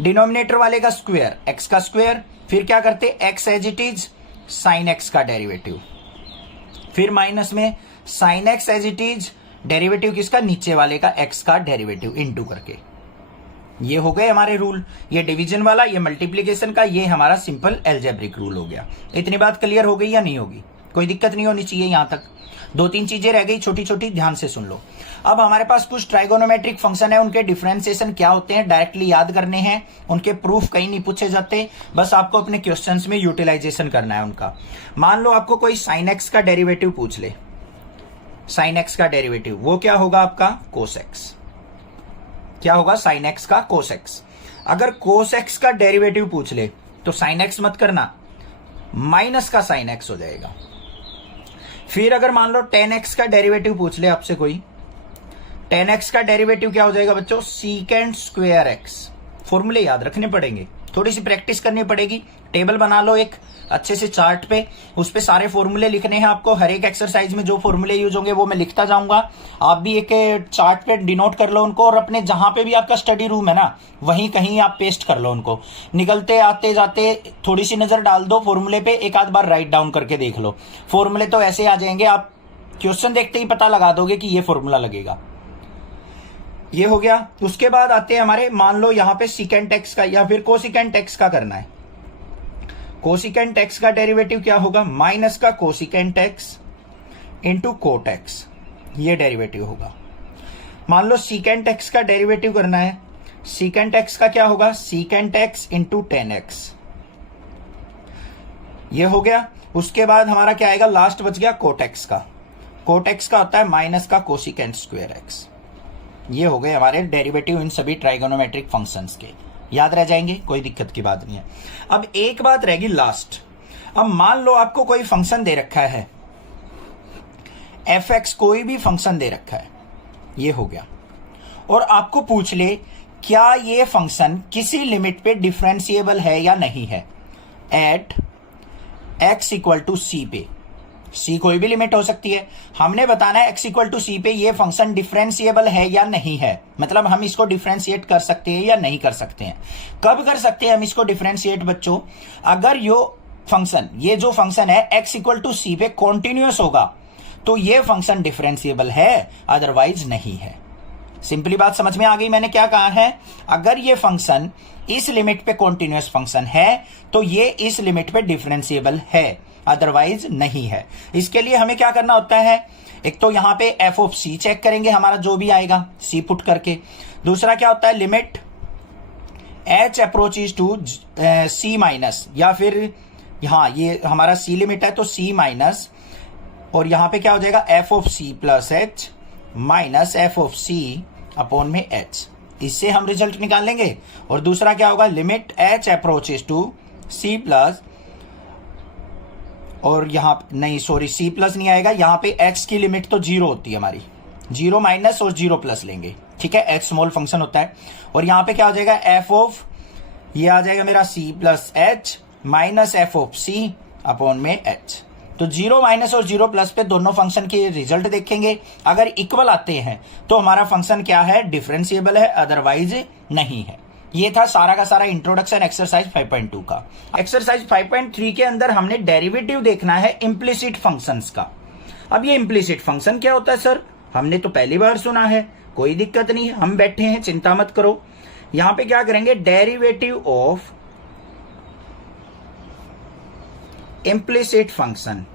डिनोमिनेटर वाले का स्क्वायर, x का स्क्वायर, फिर क्या करते? x as it is sine x का डेरिवेटिव, फिर माइनस में sine x as it is derivative किसका? नीचे वाले का x का डेरिवेटिव इनटू करके। ये हो गए हमारे रूल, ये डिवीजन वाला, ये मल्टीप्लिकेशन का, ये हमारा सिंपल एल्जेब्रिक रूल हो गया। इतनी बात क्लियर हो गई या नहीं होगी? कोई दिक्कत नहीं होनी चाहिए। यहां तक दो तीन चीजें रह गई छोटी छोटी, ध्यान से सुन लो। अब हमारे पास कुछ ट्राइगोनोमेट्रिक फंक्शन है, उनके डिफरेंशिएशन क्या होते हैं डायरेक्टली याद करने हैं, उनके प्रूफ कहीं नहीं पूछे जाते, बस आपको अपने क्वेश्चंस में यूटिलाइजेशन करना है उनका। मान लो आपको कोई साइन एक्स का डेरिवेटिव पूछ ले, साइन एक्स का डेरिवेटिव वो क्या होगा आपका? Cos x. क्या होगा? साइन एक्स का कोस एक्स। अगर कोस एक्स का डेरिवेटिव पूछ ले तो साइन एक्स मत करना, माइनस का साइन एक्स हो जाएगा। फिर अगर मान लो टेन एक्स का डेरिवेटिव पूछ ले आपसे कोई, टेन एक्स का डेरिवेटिव क्या हो जाएगा बच्चों? Secant square x. फॉर्मूले याद रखने पड़ेंगे, थोड़ी सी प्रैक्टिस करनी पड़ेगी। टेबल बना लो एक अच्छे से चार्ट पे, उस पे सारे फॉर्मूले लिखने हैं आपको। हर एक एक्सरसाइज में जो फॉर्मूले यूज होंगे वो मैं लिखता जाऊंगा, आप भी एक चार्ट पे डिनोट कर लो उनको, और अपने जहां पे भी आपका स्टडी रूम है ना वहीं कहीं आप पेस्ट कर लो उनको। निकलते आते जाते थोड़ी सी नजर डाल दो फॉर्मूले पे, एक आध बार राइट डाउन करके देख लो। फॉर्मूले तो ऐसे आ जाएंगे, आप क्वेश्चन देखते ही पता लगा दोगे कि ये फॉर्मूला लगेगा। ये हो गया। उसके बाद आते हैं हमारे, मान लो यहाँ पे सीकेंट एक्स का या फिर कोसिकेंट एक्स का करना है। कोसिकेंट एक्स का डेरिवेटिव क्या होगा? माइनस का cosecant x into cot x, ये डेरिवेटिव होगा। मान लो सीकेंट एक्स का डेरिवेटिव करना है, सीकेंट एक्स का क्या होगा? Secant x into ten x, ये हो गया। उसके बाद हमारा क्या आएगा? लास्ट बच गया कोट एक्स का। कोट एक्स का होता है माइनस का कोसिकेंट स्क्वायर एक्स। ये हो गए हमारे डेरिवेटिव इन सभी ट्राइगोनोमेट्रिक फंक्शंस के, याद रह जाएंगे, कोई दिक्कत की बात नहीं है। अब एक बात रहेगी लास्ट, अब मान लो आपको कोई फंक्शन दे रखा है fx, कोई भी फंक्शन दे रखा है, ये हो गया, और आपको पूछ ले क्या ये फंक्शन किसी लिमिट पे डिफरेंशिएबल है या नहीं है एट x इक्वल टू सी पे। c कोई भी लिमिट हो सकती है, हमने बताना है x इक्वल टू सी पे ये फंक्शन डिफरेंशिएबल है या नहीं है, मतलब हम इसको डिफरेंशिएट कर सकते हैं या नहीं कर सकते हैं। कब कर सकते हैं हम इसको डिफरेंशिएट बच्चों? अगर ये जो फंक्शन है x इक्वल टू सी पे कॉन्टिन्यूअस होगा तो ये फंक्शन डिफरेंशिएबल है, अदरवाइज नहीं है। सिंपली बात समझ में आ गई मैंने क्या कहा है? अगर ये फंक्शन इस लिमिट पे कॉन्टिन्यूअस फंक्शन है तो ये इस लिमिट पे डिफरेंशिएबल है, अदरवाइज नहीं है। इसके लिए हमें क्या करना होता है? एक तो यहां पे एफ ऑफ सी चेक करेंगे, हमारा जो भी आएगा सी पुट करके। दूसरा क्या होता है? Limit h approaches to c minus, या फिर यहां ये हमारा सी लिमिट है तो सी माइनस, और यहां पे क्या हो जाएगा? F of c plus h minus f of c upon में एच। इससे हम रिजल्ट निकाल लेंगे। और दूसरा क्या होगा? Limit h approaches to c plus, और यहां नहीं सॉरी सी प्लस नहीं आएगा, यहां पे एच की लिमिट तो 0 होती है हमारी, 0 माइनस और 0 प्लस लेंगे, ठीक है, एच स्मॉल फंक्शन होता है। और यहां पे क्या हो जाएगा? एफ ऑफ ये आ जाएगा मेरा c plus h minus f of c upon में एच। तो 0 माइनस और 0 प्लस पे दोनों फंक्शन के रिजल्ट देखेंगे, अगर इक्वल आते हैं तो हमारा फंक्शन क्या है? डिफरेंशिएबल है, अदरवाइज नहीं है। ये था सारा का सारा इंट्रोडक्शन एक्सरसाइज 5.2 का। एक्सरसाइज 5.3 के अंदर हमने डेरिवेटिव देखना है इम्प्लिसिट फंक्शंस का। अब ये इम्प्लिसिट फंक्शन क्या होता है सर? हमने तो पहली बार सुना है, कोई दिक्कत नहीं, हम बैठे हैं, चिंता मत करो। यहां पे क्या करेंगे? Derivative of implicit function,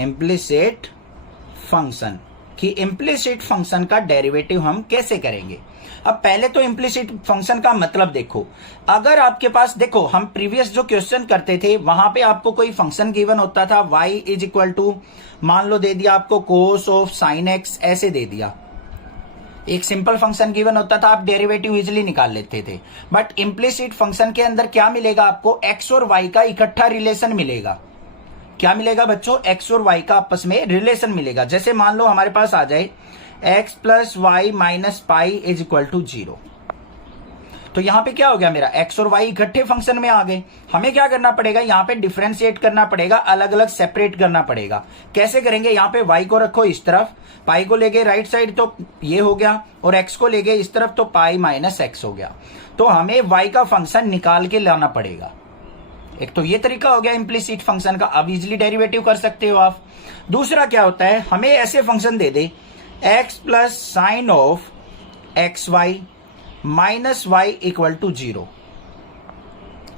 implicit function कि इम्प्लिसिट फंक्शन का डेरिवेटिव हम कैसे करेंगे। अब पहले तो इम्प्लिसिट फंक्शन का मतलब देखो। अगर आपके पास, देखो हम प्रीवियस जो क्वेश्चन करते थे वहां पे आपको कोई फंक्शन गिवन होता था, y इज इक्वल टू मान लो दे दिया आपको कोस ऑफ साइन एक्स, ऐसे दे दिया, एक सिंपल फंक्शन गिवन होता था, आप डेरिवेटिव इजिली निकाल लेते थे। बट इम्प्लिसिट फंक्शन के अंदर क्या मिलेगा आपको? एक्स और वाई का इकट्ठा रिलेशन मिलेगा। क्या मिलेगा बच्चों? एक्स और वाई का आपस में रिलेशन मिलेगा। जैसे मान लो हमारे पास आ जाए x plus y minus pi is equal to 0, तो यहां पे क्या हो गया? मेरा एक्स और वाई इकट्ठे फंक्शन में आ गए। हमें क्या करना पड़ेगा? यहां पे डिफरेंशिएट करना पड़ेगा, अलग अलग सेपरेट करना पड़ेगा। कैसे करेंगे? यहां पे वाई को रखो इस तरफ, पाई को लेके राइट साइड तो ये हो गया, और एक्स को लेके इस तरफ तो पाई माइनस एक्स हो गया। तो हमें वाई का फंक्शन निकाल के लाना पड़ेगा। एक तो ये तरीका हो गया इम्प्लिसिट फंक्शन का, अब इजिली डेरिवेटिव कर सकते हो आप। दूसरा क्या होता है? हमें ऐसे फंक्शन दे दे x plus sine of x y minus y equal to 0।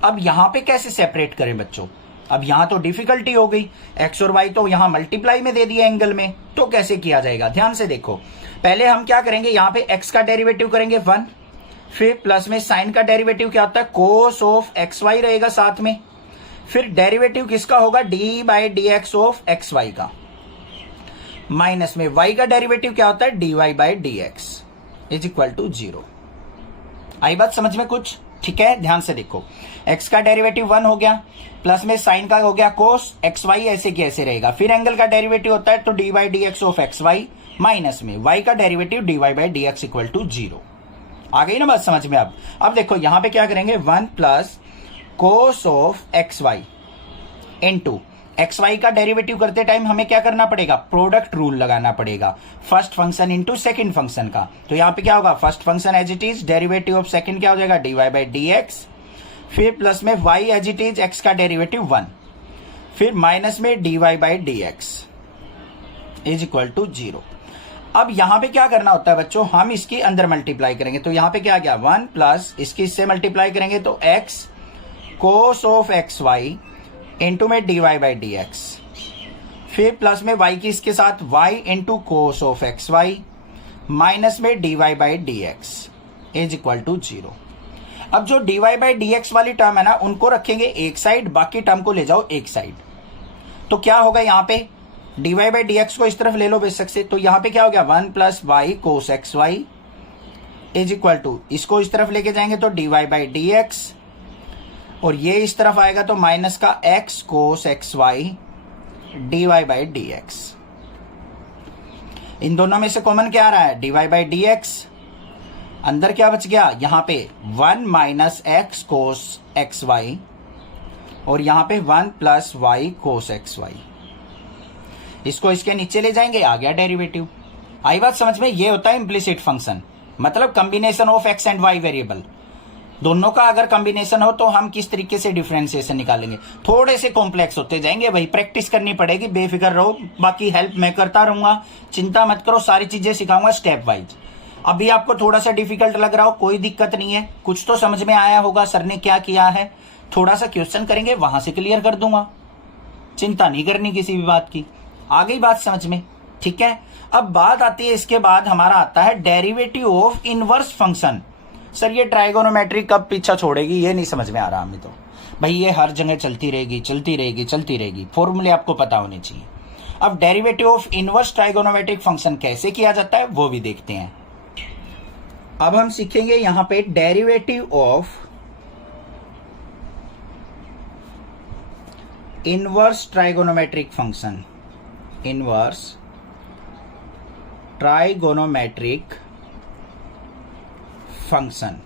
अब यहां पे कैसे सेपरेट करें बच्चों? अब यहां तो डिफिकल्टी हो गई, एक्स और वाई तो यहां मल्टीप्लाई में दे दिया एंगल में, तो कैसे किया जाएगा? ध्यान से देखो, पहले हम क्या करेंगे? यहां पे एक्स का डेरिवेटिव करेंगे 1, फिर प्लस में साइन का डेरिवेटिव क्या होता है? कोस ऑफ एक्स वाई रहेगा साथ में, फिर डेरिवेटिव किसका होगा? D by d x of x y का, माइनस में वाई का डेरिवेटिव क्या होता है? D y by d x is equal to 0। आई बात समझ में कुछ? ठीक है, ध्यान से देखो, x का डेरिवेटिव 1 हो गया, प्लस में साइन का हो गया कोस एक्स वाई, ऐसे कैसे रहेगा? फिर एंगल का डेरिवेटिव होता है तो d by d x of x y, minus में y का derivative d y by d x equal to 0। आ गई ना बात समझ में? अब देखो यहां पे क्या करेंगे? 1 plus cos of x y into x y का डेरिवेटिव करते टाइम हमें क्या करना पड़ेगा? प्रोडक्ट रूल लगाना पड़ेगा, first function into second function का। तो यहां पे क्या होगा? First function as it is, derivative of second क्या हो जाएगा? D y by d x, फिर प्लस में y as it is, x का डेरिवेटिव 1, फिर माइनस में d y by d x is equal to 0। अब यहां पे क्या करना होता है बच्चों? हम इसके अंदर मल्टीप्लाई करेंगे, तो यहां पे क्या गया? 1 प्लस इसकी इससे मल्टीप्लाई करेंगे तो x cos of x y into में d y by d x, फिर प्लस में वाई की इसके साथ y into cos of x y, minus में d y by d x is equal to 0। अब जो d y by d x वाली टर्म है ना, उनको रखेंगे एक साइड, बाकी टर्म को ले जाओ एक साइड। तो क्या होगा यहां पे? D y by d x को इस तरफ ले लो बेशक से, तो यहां पे क्या हो गया? 1 plus y cos x y is equal to, इसको इस तरफ लेके जाएंगे तो d y by d x और ये इस तरफ आएगा तो माइनस का x cos xy dy by dx। इन दोनों में से कॉमन क्या आ रहा है, dy बाई dx। अंदर क्या बच गया, यहां पे 1 माइनस x cos xy और यहां पे 1 प्लस y cos xy। इसको इसके नीचे ले जाएंगे, आ गया डेरिवेटिव। आई बात समझ में? ये होता है इम्प्लिसिट फंक्शन, मतलब combination of x and y variable. दोनों का अगर कॉम्बिनेशन हो तो हम किस तरीके से डिफरेंशिएशन निकालेंगे। थोड़े से कॉम्प्लेक्स होते जाएंगे भाई, प्रैक्टिस करनी पड़ेगी, बेफिक्र रहो। बाकी हेल्प मैं करता रहूंगा, चिंता मत करो, सारी चीजें सिखाऊंगा स्टेप वाइज। अभी आपको थोड़ा सा डिफिकल्ट लग रहा हो, कोई दिक्कत नहीं है, कुछ तो समझ में आया होगा सर ने क्या किया है। थोड़ा सा क्वेश्चन करेंगे, वहां से क्लियर कर दूंगा, चिंता नहीं करनी किसी भी बात की। आ गई बात समझ में? ठीक है। अब बात आती है, इसके बाद हमारा आता है derivative of inverse function. Sir ये ट्राइगोनोमेट्री कब पीछा छोड़ेगी, ये नहीं समझ में आ रहा हमें तो। भाई ये हर जगह चलती रहेगी, चलती रहेगी, चलती रहेगी, फॉर्मूले आपको पता होने चाहिए। अब derivative of inverse trigonometric function कैसे किया जाता है वो भी देखते हैं। अब हम सीखेंगे यहां पे derivative of inverse trigonometric function. Inverse trigonometric function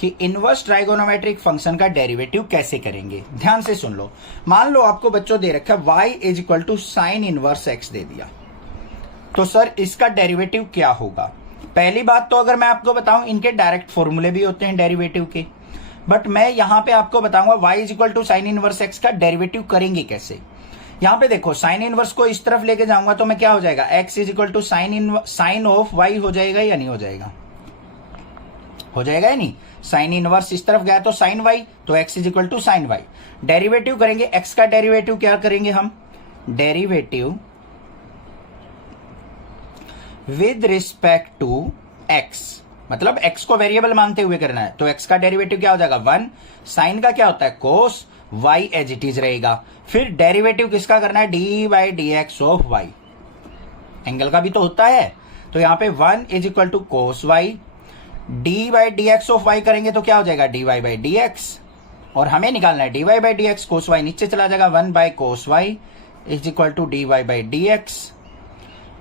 कि इनवर्स ट्राइगोनोमेट्रिक फंक्शन का डेरिवेटिव कैसे करेंगे। ध्यान से सुन लो। मान लो आपको बच्चों दे रखा है y is equal to sine inverse x दे दिया, तो सर इसका डेरिवेटिव क्या होगा। पहली बात तो अगर मैं आपको बताऊं, इनके डायरेक्ट फॉर्मूले भी होते हैं डेरिवेटिव के, बट मैं यहां पे आपको बताऊंगा y is equal to sine inverse x का डेरिवेटिव करेंगे कैसे। यहां पे देखो, साइन इनवर्स को इस तरफ लेके जाऊंगा तो मैं क्या हो जाएगा, x is equal to sine of y हो जाएगा या नहीं हो जाएगा, हो जाएगा या नहीं। साइन इनवर्स इस तरफ गया तो साइन y, तो x is equal to sine y। Derivative करेंगे, x का डेरिवेटिव क्या करेंगे हम, derivative with respect to x, मतलब x को वेरिएबल मानते हुए करना है, तो x का डेरिवेटिव क्या हो जाएगा 1, साइन का क्या होता है cos, y as it is रहेगा। फिर डेरिवेटिव किसका करना है, d by d x of y, angle का भी तो होता है, तो यहां पे 1 is equal to cos y, d by d x of y करेंगे तो क्या हो जाएगा dy बाई डी एक्स, और हमें निकालना है dy by d x, cos y नीचे चला जाएगा 1 by cos y is equal to dy by d x.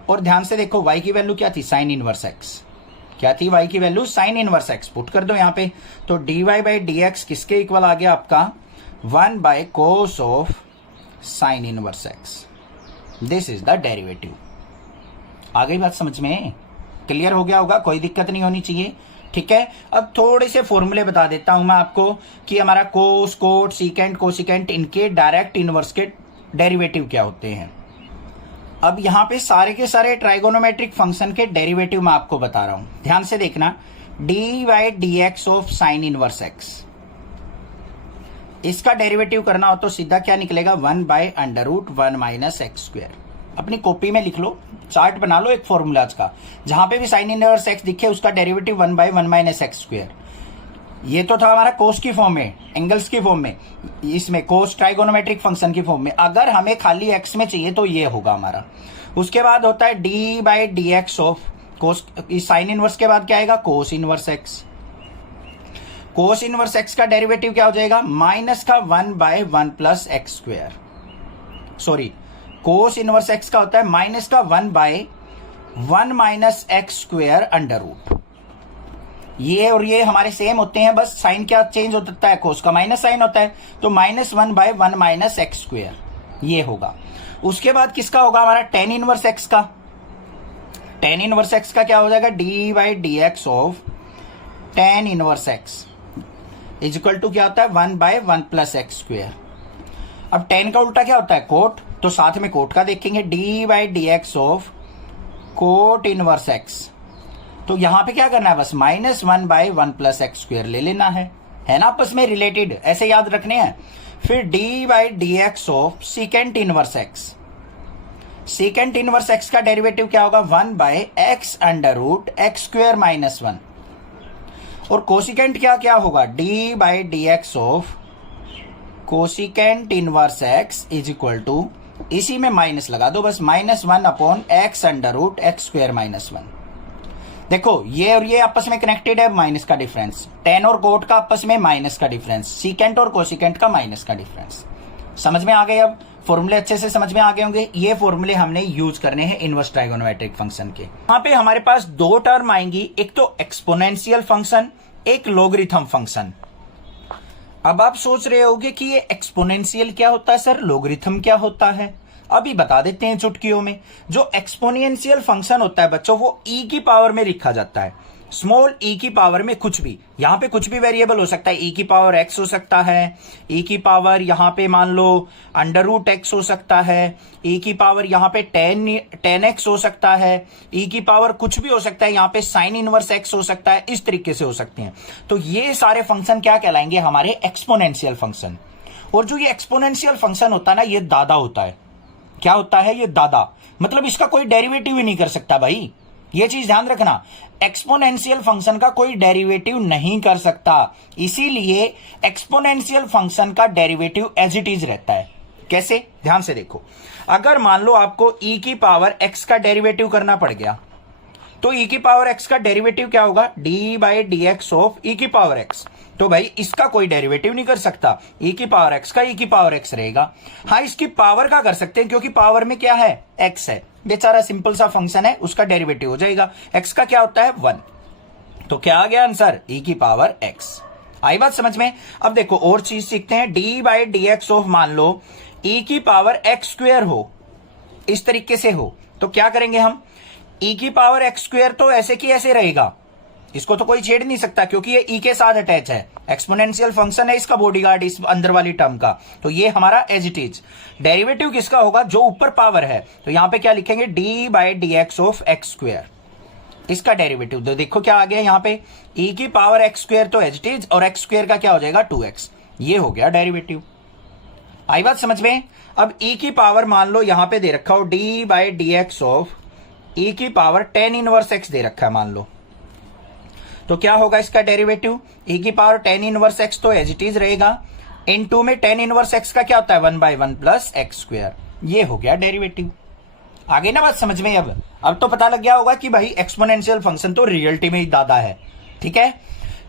और ध्यान से देखो y की वैल्यू क्या थी, साइन इनवर्स x, क्या थी y की value, sine inverse x, put कर दो यहां पे, तो dy बाई डी एक्स किसके इक्वल आ गया आपका 1 by cos of sine inverse x। This is the derivative. आ गई बात समझ में, क्लियर हो गया होगा, कोई दिक्कत नहीं होनी चाहिए। ठीक है। अब थोड़े से फॉर्मूले बता देता हूं मैं आपको कि हमारा कोस, कोट, सीकेंट, कोसिकेंट, इनके डायरेक्ट इनवर्स के डेरिवेटिव क्या होते हैं। अब यहां पे सारे के सारे ट्राइगोनोमेट्रिक फंक्शन के डेरिवेटिव मैं आपको बता रहा हूं, ध्यान से देखना। D by d x of sine inverse x, इसका डेरिवेटिव करना हो तो सीधा क्या निकलेगा 1 by under root 1 minus x square. अपनी कॉपी में लिख लो, चार्ट बना लो एक फॉर्मूलाज का, जहां पे भी साइन इनवर्स एक्स दिखे उसका derivative 1 by 1 minus x square. ये तो था हमारा कोस की फॉर्म में, एंगल्स की फॉर्म में, इसमें कोस ट्राइगोनोमेट्रिक फंक्शन की फॉर्म में। अगर हमें खाली एक्स में चाहिए तो ये होगा हमारा। उसके बाद होता है d by d x of cos, sine inverse के बाद क्या आएगा cos inverse x. Cos inverse x का डेरिवेटिव क्या हो जाएगा, माइनस का 1 by 1 plus x square. Sorry, cos inverse x का होता है माइनस का 1 by 1 minus x square under root. ये और ये हमारे सेम होते हैं, बस साइन क्या चेंज होता है, कोस का माइनस साइन होता है, तो minus 1 by 1 minus x square ये होगा। उसके बाद किसका होगा हमारा टेन इनवर्स एक्स का। टेन इनवर्स एक्स का क्या हो जाएगा, d by d x of tan inverse x is equal to क्या होता है 1 बाय 1 प्लस एक्स स्क्वायर। अब टेन का उल्टा क्या होता है कोट, तो साथ में कोट का देखेंगे, d by d x of cot inverse x. तो यहां पे क्या करना है, बस minus 1 by 1 plus x square ले लेना है ना, आपस में रिलेटेड ऐसे याद रखने हैं। फिर d by d x of secant inverse x. Secant inverse x का डेरिवेटिव क्या होगा 1 by x under root x square minus 1। और कोसिकेंट क्या क्या होगा, d by d x of cosecant inverse x is equal to, इसी में माइनस लगा दो बस, minus 1 upon x under root x square minus 1। देखो ये और ये आपस में कनेक्टेड है, माइनस का डिफरेंस, टेन और कोट का आपस में माइनस का डिफरेंस, सीकेंट और कोसिकेंट का माइनस का डिफरेंस। समझ में आ गए? अब फॉर्मूले अच्छे से समझ में आ गए होंगे। ये फॉर्मूले हमने यूज करने हैं इनवर्स ट्राइगोनोमेट्रिक फंक्शन के। यहां पे हमारे पास दो टर्म आएंगी, एक तो एक्सपोनेंशियल फंक्शन, एक लॉगरिथम फंक्शन। अब आप सोच रहे होंगे कि ये एक्सपोनेंशियल क्या होता है सर, लॉगरिथम क्या होता है? अभी बता देते हैं चुटकियों में। जो एक्सपोनेंशियल फंक्शन होता है बच्चों, वो ई की पावर में लिखा जाता है, स्मॉल ई की पावर में कुछ भी। यहां पे कुछ भी वेरिएबल हो सकता है, ई की पावर एक्स हो सकता है, ई की पावर यहां पे मान लो अंडर रूट एक्स हो सकता है, ई की पावर यहां पे टेन एक्स हो सकता है, ई की पावर कुछ भी हो सकता है, यहां पे साइन इनवर्स एक्स हो सकता है, इस तरीके से हो सकते हैं। तो ये सारे फंक्शन क्या कहलाएंगे, हमारे एक्सपोनेंशियल फंक्शन। और जो ये एक्सपोनेंशियल फंक्शन होता है ना, ये दादा होता है। क्या होता है ये? दादा। मतलब इसका कोई डेरिवेटिव ही नहीं कर सकता भाई, ये चीज ध्यान रखना। एक्सपोनेंशियल फंक्शन का कोई डेरिवेटिव नहीं कर सकता, इसीलिए एक्सपोनेंशियल फंक्शन का डेरिवेटिव एज इट इज रहता है। कैसे? ध्यान से देखो। अगर मान लो आपको e की पावर x का डेरिवेटिव करना पड़ गया, तो e की पावर x का डेरिवेटिव क्या होगा? D by d x of e की पावर x। तो भाई इसका कोई डेरिवेटिव नहीं कर सकता, e की पावर x का e की पावर x रहेगा। हाँ, इसकी पावर का कर सकते हैं, क्योंकि पावर में क्या है? x है। बेचारा सिंपल सा फंक्शन है, उसका डेरिवेटिव हो जाएगा। x का क्या होता है? 1। तो क्या आ गया आंसर? e की पावर x। आई बात समझ में? अब देखो और चीज सीखते हैं। D by d x of मान लो e की पावर x स्क्वेयर हो, इस तरीके से हो, तो क्या करेंगे हम? e की पावर x स्क्वेयर तो ऐसे की ऐसे रहेगा, इसको तो कोई छेड़ नहीं सकता, क्योंकि ये e के साथ अटैच है। एक्सपोनेंशियल फंक्शन है इसका बॉडीगार्ड, इस अंदर वाली टर्म का। तो ये हमारा एज इट इज। डेरिवेटिव किसका होगा? जो ऊपर पावर है। तो यहां पे क्या लिखेंगे? D by d x of x square, इसका डेरिवेटिव। तो देखो क्या आ गया यहाँ पे, e की पावर एक्स स्क्वेयर तो एज इट इज, और एक्स स्क्वेयर का क्या हो जाएगा? 2x। ये हो गया डेरिवेटिव। आई बात समझ में? अब e की पावर मान लो यहां पे दे रखा हो D by d x of e की पावर टेन इनवर्स एक्स दे रखा है मान लो, तो क्या होगा इसका डेरिवेटिव? e की पावर टेन इनवर्स एक्स तो एज इट इज रहेगा, इनटू में टेन इनवर्स एक्स का क्या होता है? 1/1 प्लस एक्स स्क्वेयर। ये हो गया डेरिवेटिव। आगे ना बात समझ में? अब तो पता लग गया होगा कि भाई एक्सपोनेंशियल फंक्शन तो रियलिटी में ही दादा है। ठीक है,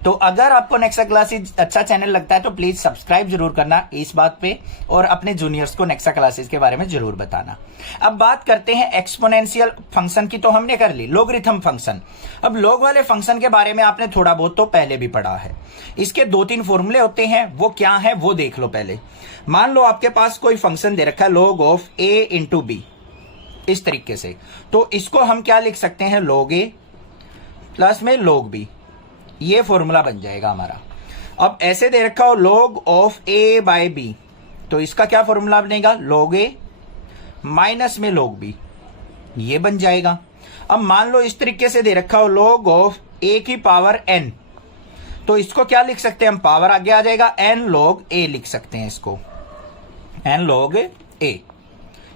तो अगर आपको नेक्सा क्लासेस अच्छा चैनल लगता है तो प्लीज सब्सक्राइब जरूर करना इस बात पे, और अपने जूनियर्स को नेक्सा क्लासेस के बारे में जरूर बताना। अब बात करते हैं एक्सपोनेंशियल फंक्शन की, तो हमने कर ली लॉगरिथम फंक्शन। अब लॉग वाले फंक्शन के बारे में आपने थोड़ा बहुत तो पहले भी पढ़ा है। इसके 2-3 फॉर्मूले होते हैं, वो क्या है वो देख लो पहले। मान लो आपके पास कोई फंक्शन दे रखा है log of a into b, इस तरीके से, तो इसको हम क्या लिख सकते हैं? log a प्लस में log b। ये फॉर्मूला बन जाएगा हमारा। अब ऐसे दे रखा हो log of a by b, तो इसका क्या फॉर्मूला बनेगा? log a माइनस में log b, ये बन जाएगा। अब मान लो इस तरीके से दे रखा हो log ऑफ a की पावर n, तो इसको क्या लिख सकते हैं हम? पावर आगे आ जाएगा, n log a लिख सकते हैं इसको, n log a।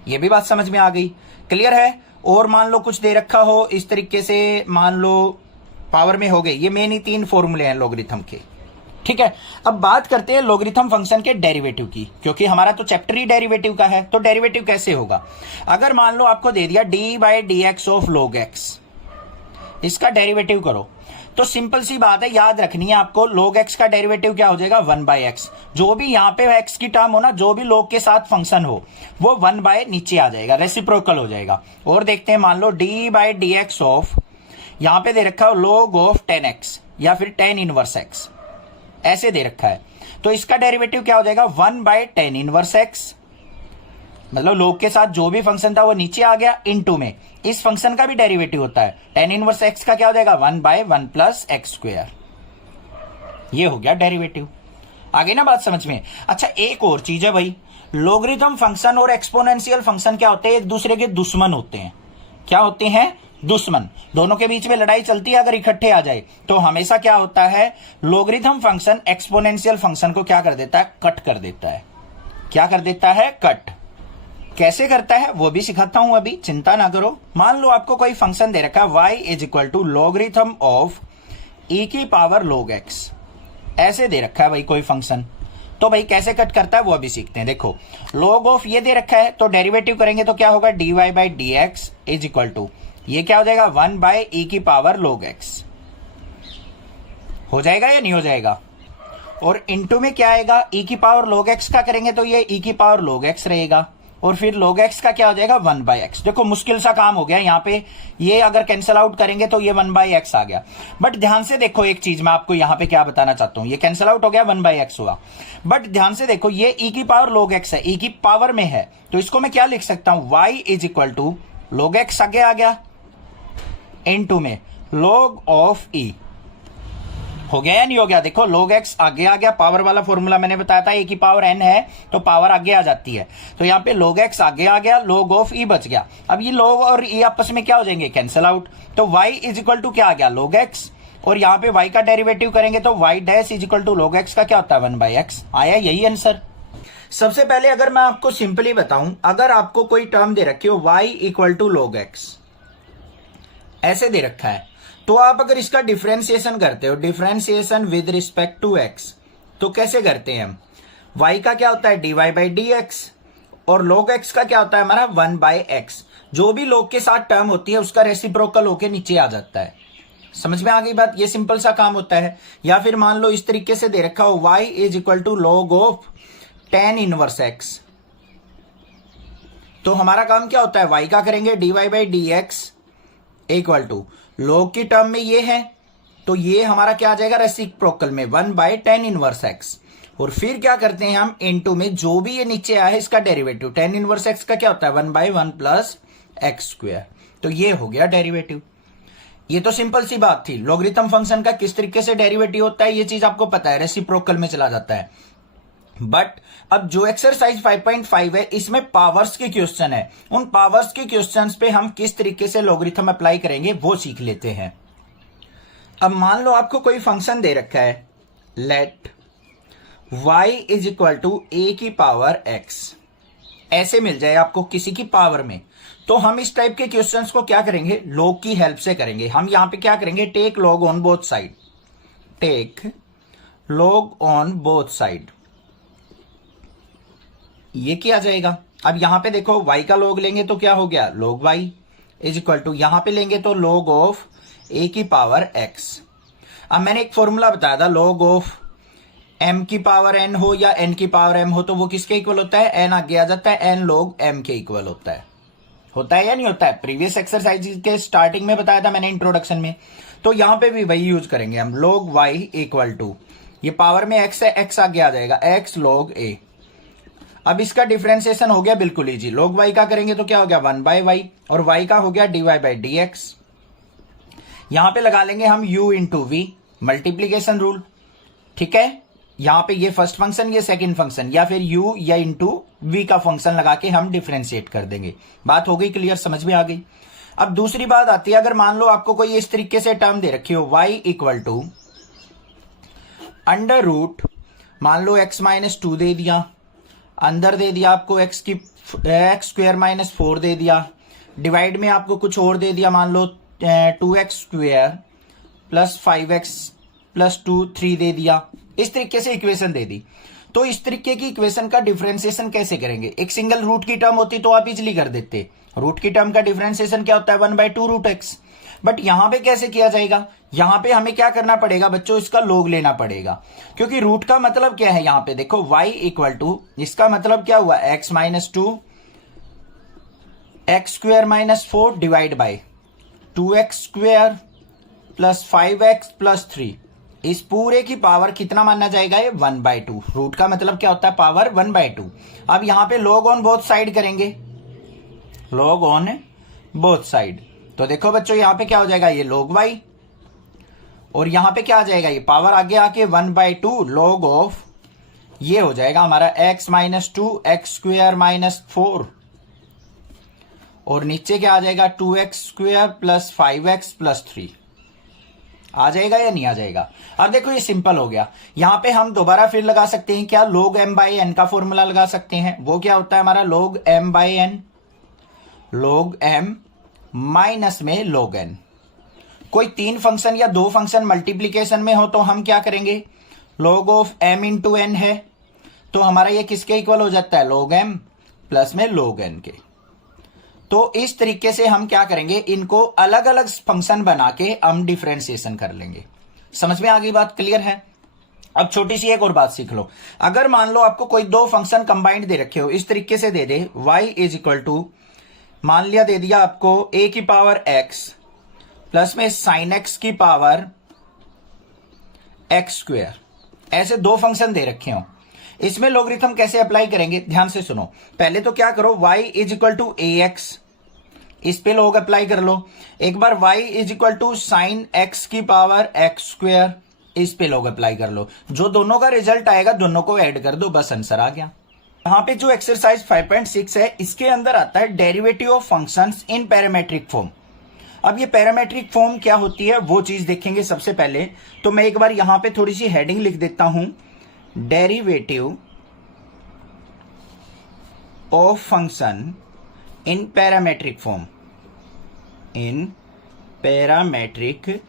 ये भी बात समझ में आ गई, क्लियर है? और मान लो कुछ दे रखा हो इस तरीके से, मान लो पावर में हो गए। ये मेन ही 3 फॉर्मूले हैं लॉगरिथम के। ठीक है, अब बात करते हैं लॉगरिथम फंक्शन के डेरिवेटिव की, क्योंकि हमारा तो चैप्टर ही डेरिवेटिव का है। तो डेरिवेटिव कैसे होगा? अगर मान लो आपको दे दिया D by d x of log x, इसका डेरिवेटिव करो, तो सिंपल सी बात है, याद रखनी है आपको, log x का डेरिवेटिव क्या हो जाएगा? 1/x। जो भी यहाँ पे x की टर्म हो ना, जो भी log के साथ फंक्शन हो, वो 1 बाय नीचे आ जाएगा, रेसिप्रोकल हो जाएगा। और देखते हैं, मान लो d by d x of, यहां पे दे रखा है log ऑफ 10x या फिर टेन इनवर्स x, ऐसे दे रखा है। तो इसका डेरिवेटिव क्या हो जाएगा? 1/10 इनवर्स x। मतलब log के साथ जो भी फंक्शन था वो नीचे आ गया, इनटू में इस फंक्शन का भी डेरिवेटिव होता है, 10 इनवर्स x का क्या हो जाएगा? 1/1 प्लस एक्स स्क्वेयर। ये हो गया डेरिवेटिव। आगे ना बात समझ में? अच्छा, एक और चीज है भाई, लॉगरिथम फंक्शन और एक्सपोनेंशियल फंक्शन क्या होते हैं? एक दूसरे के दुश्मन होते हैं। क्या होते हैं? दुश्मन। दोनों के बीच में लड़ाई चलती है अगर इकट्ठे आ जाए, तो हमेशा क्या होता है? लॉगरिथम फंक्शन एक्सपोनेंशियल फंक्शन को क्या कर देता है? कट कर देता है। क्या कर देता है? कट। कैसे करता है वो भी सिखाता हूं अभी, चिंता ना करो। मान लो आपको कोई फंक्शन दे रखा है y is equal to logarithm of e की पावर log x, ऐसे दे रखा है भाई कोई फंक्शन। तो भाई कैसे कट करता है वो अभी सीखते हैं। देखो, log ऑफ ये दे रखा है, तो डेरिवेटिव करेंगे तो क्या होगा? dy by d x is equal to ये क्या हो जाएगा 1 बाय ई की पावर log x। हो जाएगा या नहीं हो जाएगा? और इनटू में क्या आएगा, e की पावर log x का करेंगे तो ये e की पावर log x रहेगा, और फिर log x का क्या हो जाएगा 1 बाय एक्स। देखो मुश्किल सा काम हो गया यहाँ पे, ये अगर कैंसिल आउट करेंगे तो ये 1 बाय एक्स आ गया। बट ध्यान से देखो एक चीज मैं आपको यहाँ पे क्या बताना चाहता हूँ, ये कैंसिल आउट हो गया 1 बाय एक्स हुआ, बट ध्यान से देखो ये e की पावर log x है, e की पावर में है, तो इसको मैं क्या लिख सकता हूँ, y is equal to log x आगे आ गया इनटू में log ऑफ e। हो गया या नहीं हो गया? देखो log x आगे आ गया, पावर वाला फॉर्मूला मैंने बताया था, a की पावर n है तो पावर आगे आ जाती है, तो यहाँ पे log x आगे आ गया, log ऑफ e बच गया। अब ये log और e आपस में क्या हो जाएंगे, कैंसिल आउट, तो y इज इक्वल टू क्या आ गया log x, और यहाँ पे y का डेरिवेटिव करेंगे तो y dash is equal to log x का क्या होता है 1 बाय एक्स। आया यही आंसर। सबसे पहले अगर मैं आपको सिंपली बताऊं, अगर आपको कोई टर्म दे रखी हो y equal to log x ऐसे दे रखा है, तो आप अगर इसका डिफरेंशिएशन करते हो, differentiation with respect to x, तो कैसे करते हैं हम, y का क्या होता है dy बाई डी एक्स, और log x का क्या होता है हमारा 1 बाय एक्स। जो भी log के साथ टर्म होती है उसका रेसिप्रोकल होके नीचे आ जाता है। समझ में आ गई बात? ये सिंपल सा काम होता है। या फिर मान लो इस तरीके से दे रखा हो y is equal to log of tan inverse x, तो हमारा काम क्या होता है, y का करेंगे dy by d x equal to log की टर्म में ये है, तो ये हमारा क्या आ जाएगा रेसिप्रोकल में 1 बाय tan इनवर्स x, और फिर क्या करते हैं हम इनटू में जो भी ये नीचे आया है इसका डेरिवेटिव, tan इनवर्स x का क्या होता है 1 बाय 1 प्लस एक्स स्क्वायर, तो ये हो गया डेरिवेटिव। ये तो सिंपल सी बात थी। लॉगरिथम फंक्शन का किस तरीके से डेरिवेटिव होता है ये चीज आपको पता है, रेसिप्रोकल में चला जाता है। बट अब जो एक्सरसाइज 5.5 है इसमें पावर्स के क्वेश्चन है, उन पावर्स के क्वेश्चंस पे हम किस तरीके से लॉगरिथम अप्लाई करेंगे वो सीख लेते हैं। अब मान लो आपको कोई फंक्शन दे रखा है, let y is equal to a की पावर x, ऐसे मिल जाए आपको किसी की पावर में, तो हम इस टाइप के क्वेश्चंस को क्या करेंगे, log की हेल्प से करेंगे। हम यहां पे क्या करेंगे, take log on both side, take log on both side, ये किया जाएगा। अब यहां पे देखो y का log लेंगे तो क्या हो गया log y is equal to, यहां पे लेंगे तो log ऑफ a की पावर x। अब मैंने एक फॉर्मूला बताया था, log ऑफ m की पावर n हो या n की पावर m हो तो वो किसके इक्वल होता है, n आगे आ जाता है, n log m के इक्वल होता है या नहीं होता है? प्रीवियस एक्सरसाइज के स्टार्टिंग में बताया था मैंने इंट्रोडक्शन में, तो यहां पे भी वही यूज करेंगे हम, log y इक्वल टू, ये पावर में x है, x आगे आ जाएगा x log a। अब इसका डिफरेंशिएशन हो गया बिल्कुल इजी, log y का करेंगे तो क्या हो गया 1 बाय y, और y का हो गया dy बाई डी एक्स। यहां पे लगा लेंगे हम u into v, multiplication rule, ठीक है। यहां पे ये फर्स्ट फंक्शन ये सेकंड फंक्शन, या फिर u या इंटू वी का फंक्शन लगा के हम डिफरेंशिएट कर देंगे। बात हो गई क्लियर, समझ में आ गई। अब दूसरी बात आती है, अगर मान लो आपको कोई इस तरीके से टर्म दे रखी हो, y equal to under root, मान लो x माइनस 2 दे दिया, अंदर दे दिया आपको x स्क्वायर माइनस 4 दे दिया, डिवाइड में आपको कुछ और दे दिया, मान लो 2x square plus 5x plus 2 3 दे दिया, इस तरीके से इक्वेशन दे दी। तो इस तरीके की इक्वेशन का डिफरेंशिएशन कैसे करेंगे, एक सिंगल रूट की टर्म होती तो आप इजिली कर देते, रूट की टर्म का डिफरेंशिएशन क्या होता है 1 बाय 2 रूट एक्स। बट यहां पे कैसे किया जाएगा, यहां पे हमें क्या करना पड़ेगा बच्चों, इसका log लेना पड़ेगा, क्योंकि रूट का मतलब क्या है, यहां पे देखो y इक्वल टू, इसका मतलब क्या हुआ x minus 2 x square minus 4 divide by 2x square plus 5x plus 3, इस पूरे की पावर कितना मानना जाएगा, ये 1 बाय 2। रूट का मतलब क्या होता है पावर 1 बाय 2। अब यहां पे log ऑन बोथ साइड करेंगे, log ऑन बोथ साइड, तो देखो बच्चों यहां पे क्या हो जाएगा, ये log y, और यहां पे क्या आ जाएगा, ये पावर आगे आके 1 बाय 2 log ऑफ, ये हो जाएगा हमारा x minus 2 x square minus 4, और नीचे क्या आ जाएगा 2x square plus 5x plus 3। आ जाएगा या नहीं आ जाएगा? अब देखो ये सिंपल हो गया। यहां पे हम दोबारा फिर लगा सकते हैं क्या, log m बाई n का फॉर्मूला लगा सकते हैं। वो क्या होता है हमारा log m by n, log m minus में log n। कोई 3 फंक्शन या 2 फंक्शन मल्टीप्लीकेशन में हो तो हम क्या करेंगे, log of m into n है, तो हमारा ये किसके इक्वल हो जाता है, log m प्लस में log n के। तो इस तरीके से हम क्या करेंगे, इनको अलग अलग फंक्शन बना के हम डिफरेंशिएशन कर लेंगे। समझ में आ गई बात, क्लियर है। अब छोटी सी एक और बात सीख लो। अगर मान लो आपको कोई दो फंक्शन कंबाइंड दे रखे हो, इस तरीके से दे दे y इज इक्वल टू, मान लिया दे दिया आपको a की पावर x प्लस में साइन x की पावर x स्क्वेयर, ऐसे दो फंक्शन दे रखे हो। इसमें लोगरिथम कैसे अप्लाई करेंगे, ध्यान से सुनो। पहले तो क्या करो, y is equal to ax, इस पे लोग अप्लाई कर लो। एक बार y is equal to sine x की पावर x स्क्वेयर, इस पे लोग अप्लाई कर लो। जो दोनों का रिजल्ट आएगा दोनों को ऐड कर दो, बस आंसर आ गया। यहां पे जो एक्सरसाइज 5.6 है, इसके अंदर आता है derivative of functions in parametric form. अब ये पैरामेट्रिक फॉर्म क्या होती है वो चीज देखेंगे सबसे पहले। तो मैं एक बार यहां पे थोड़ी सी हेडिंग लिख देता हूं, derivative of function in parametric form, in parametric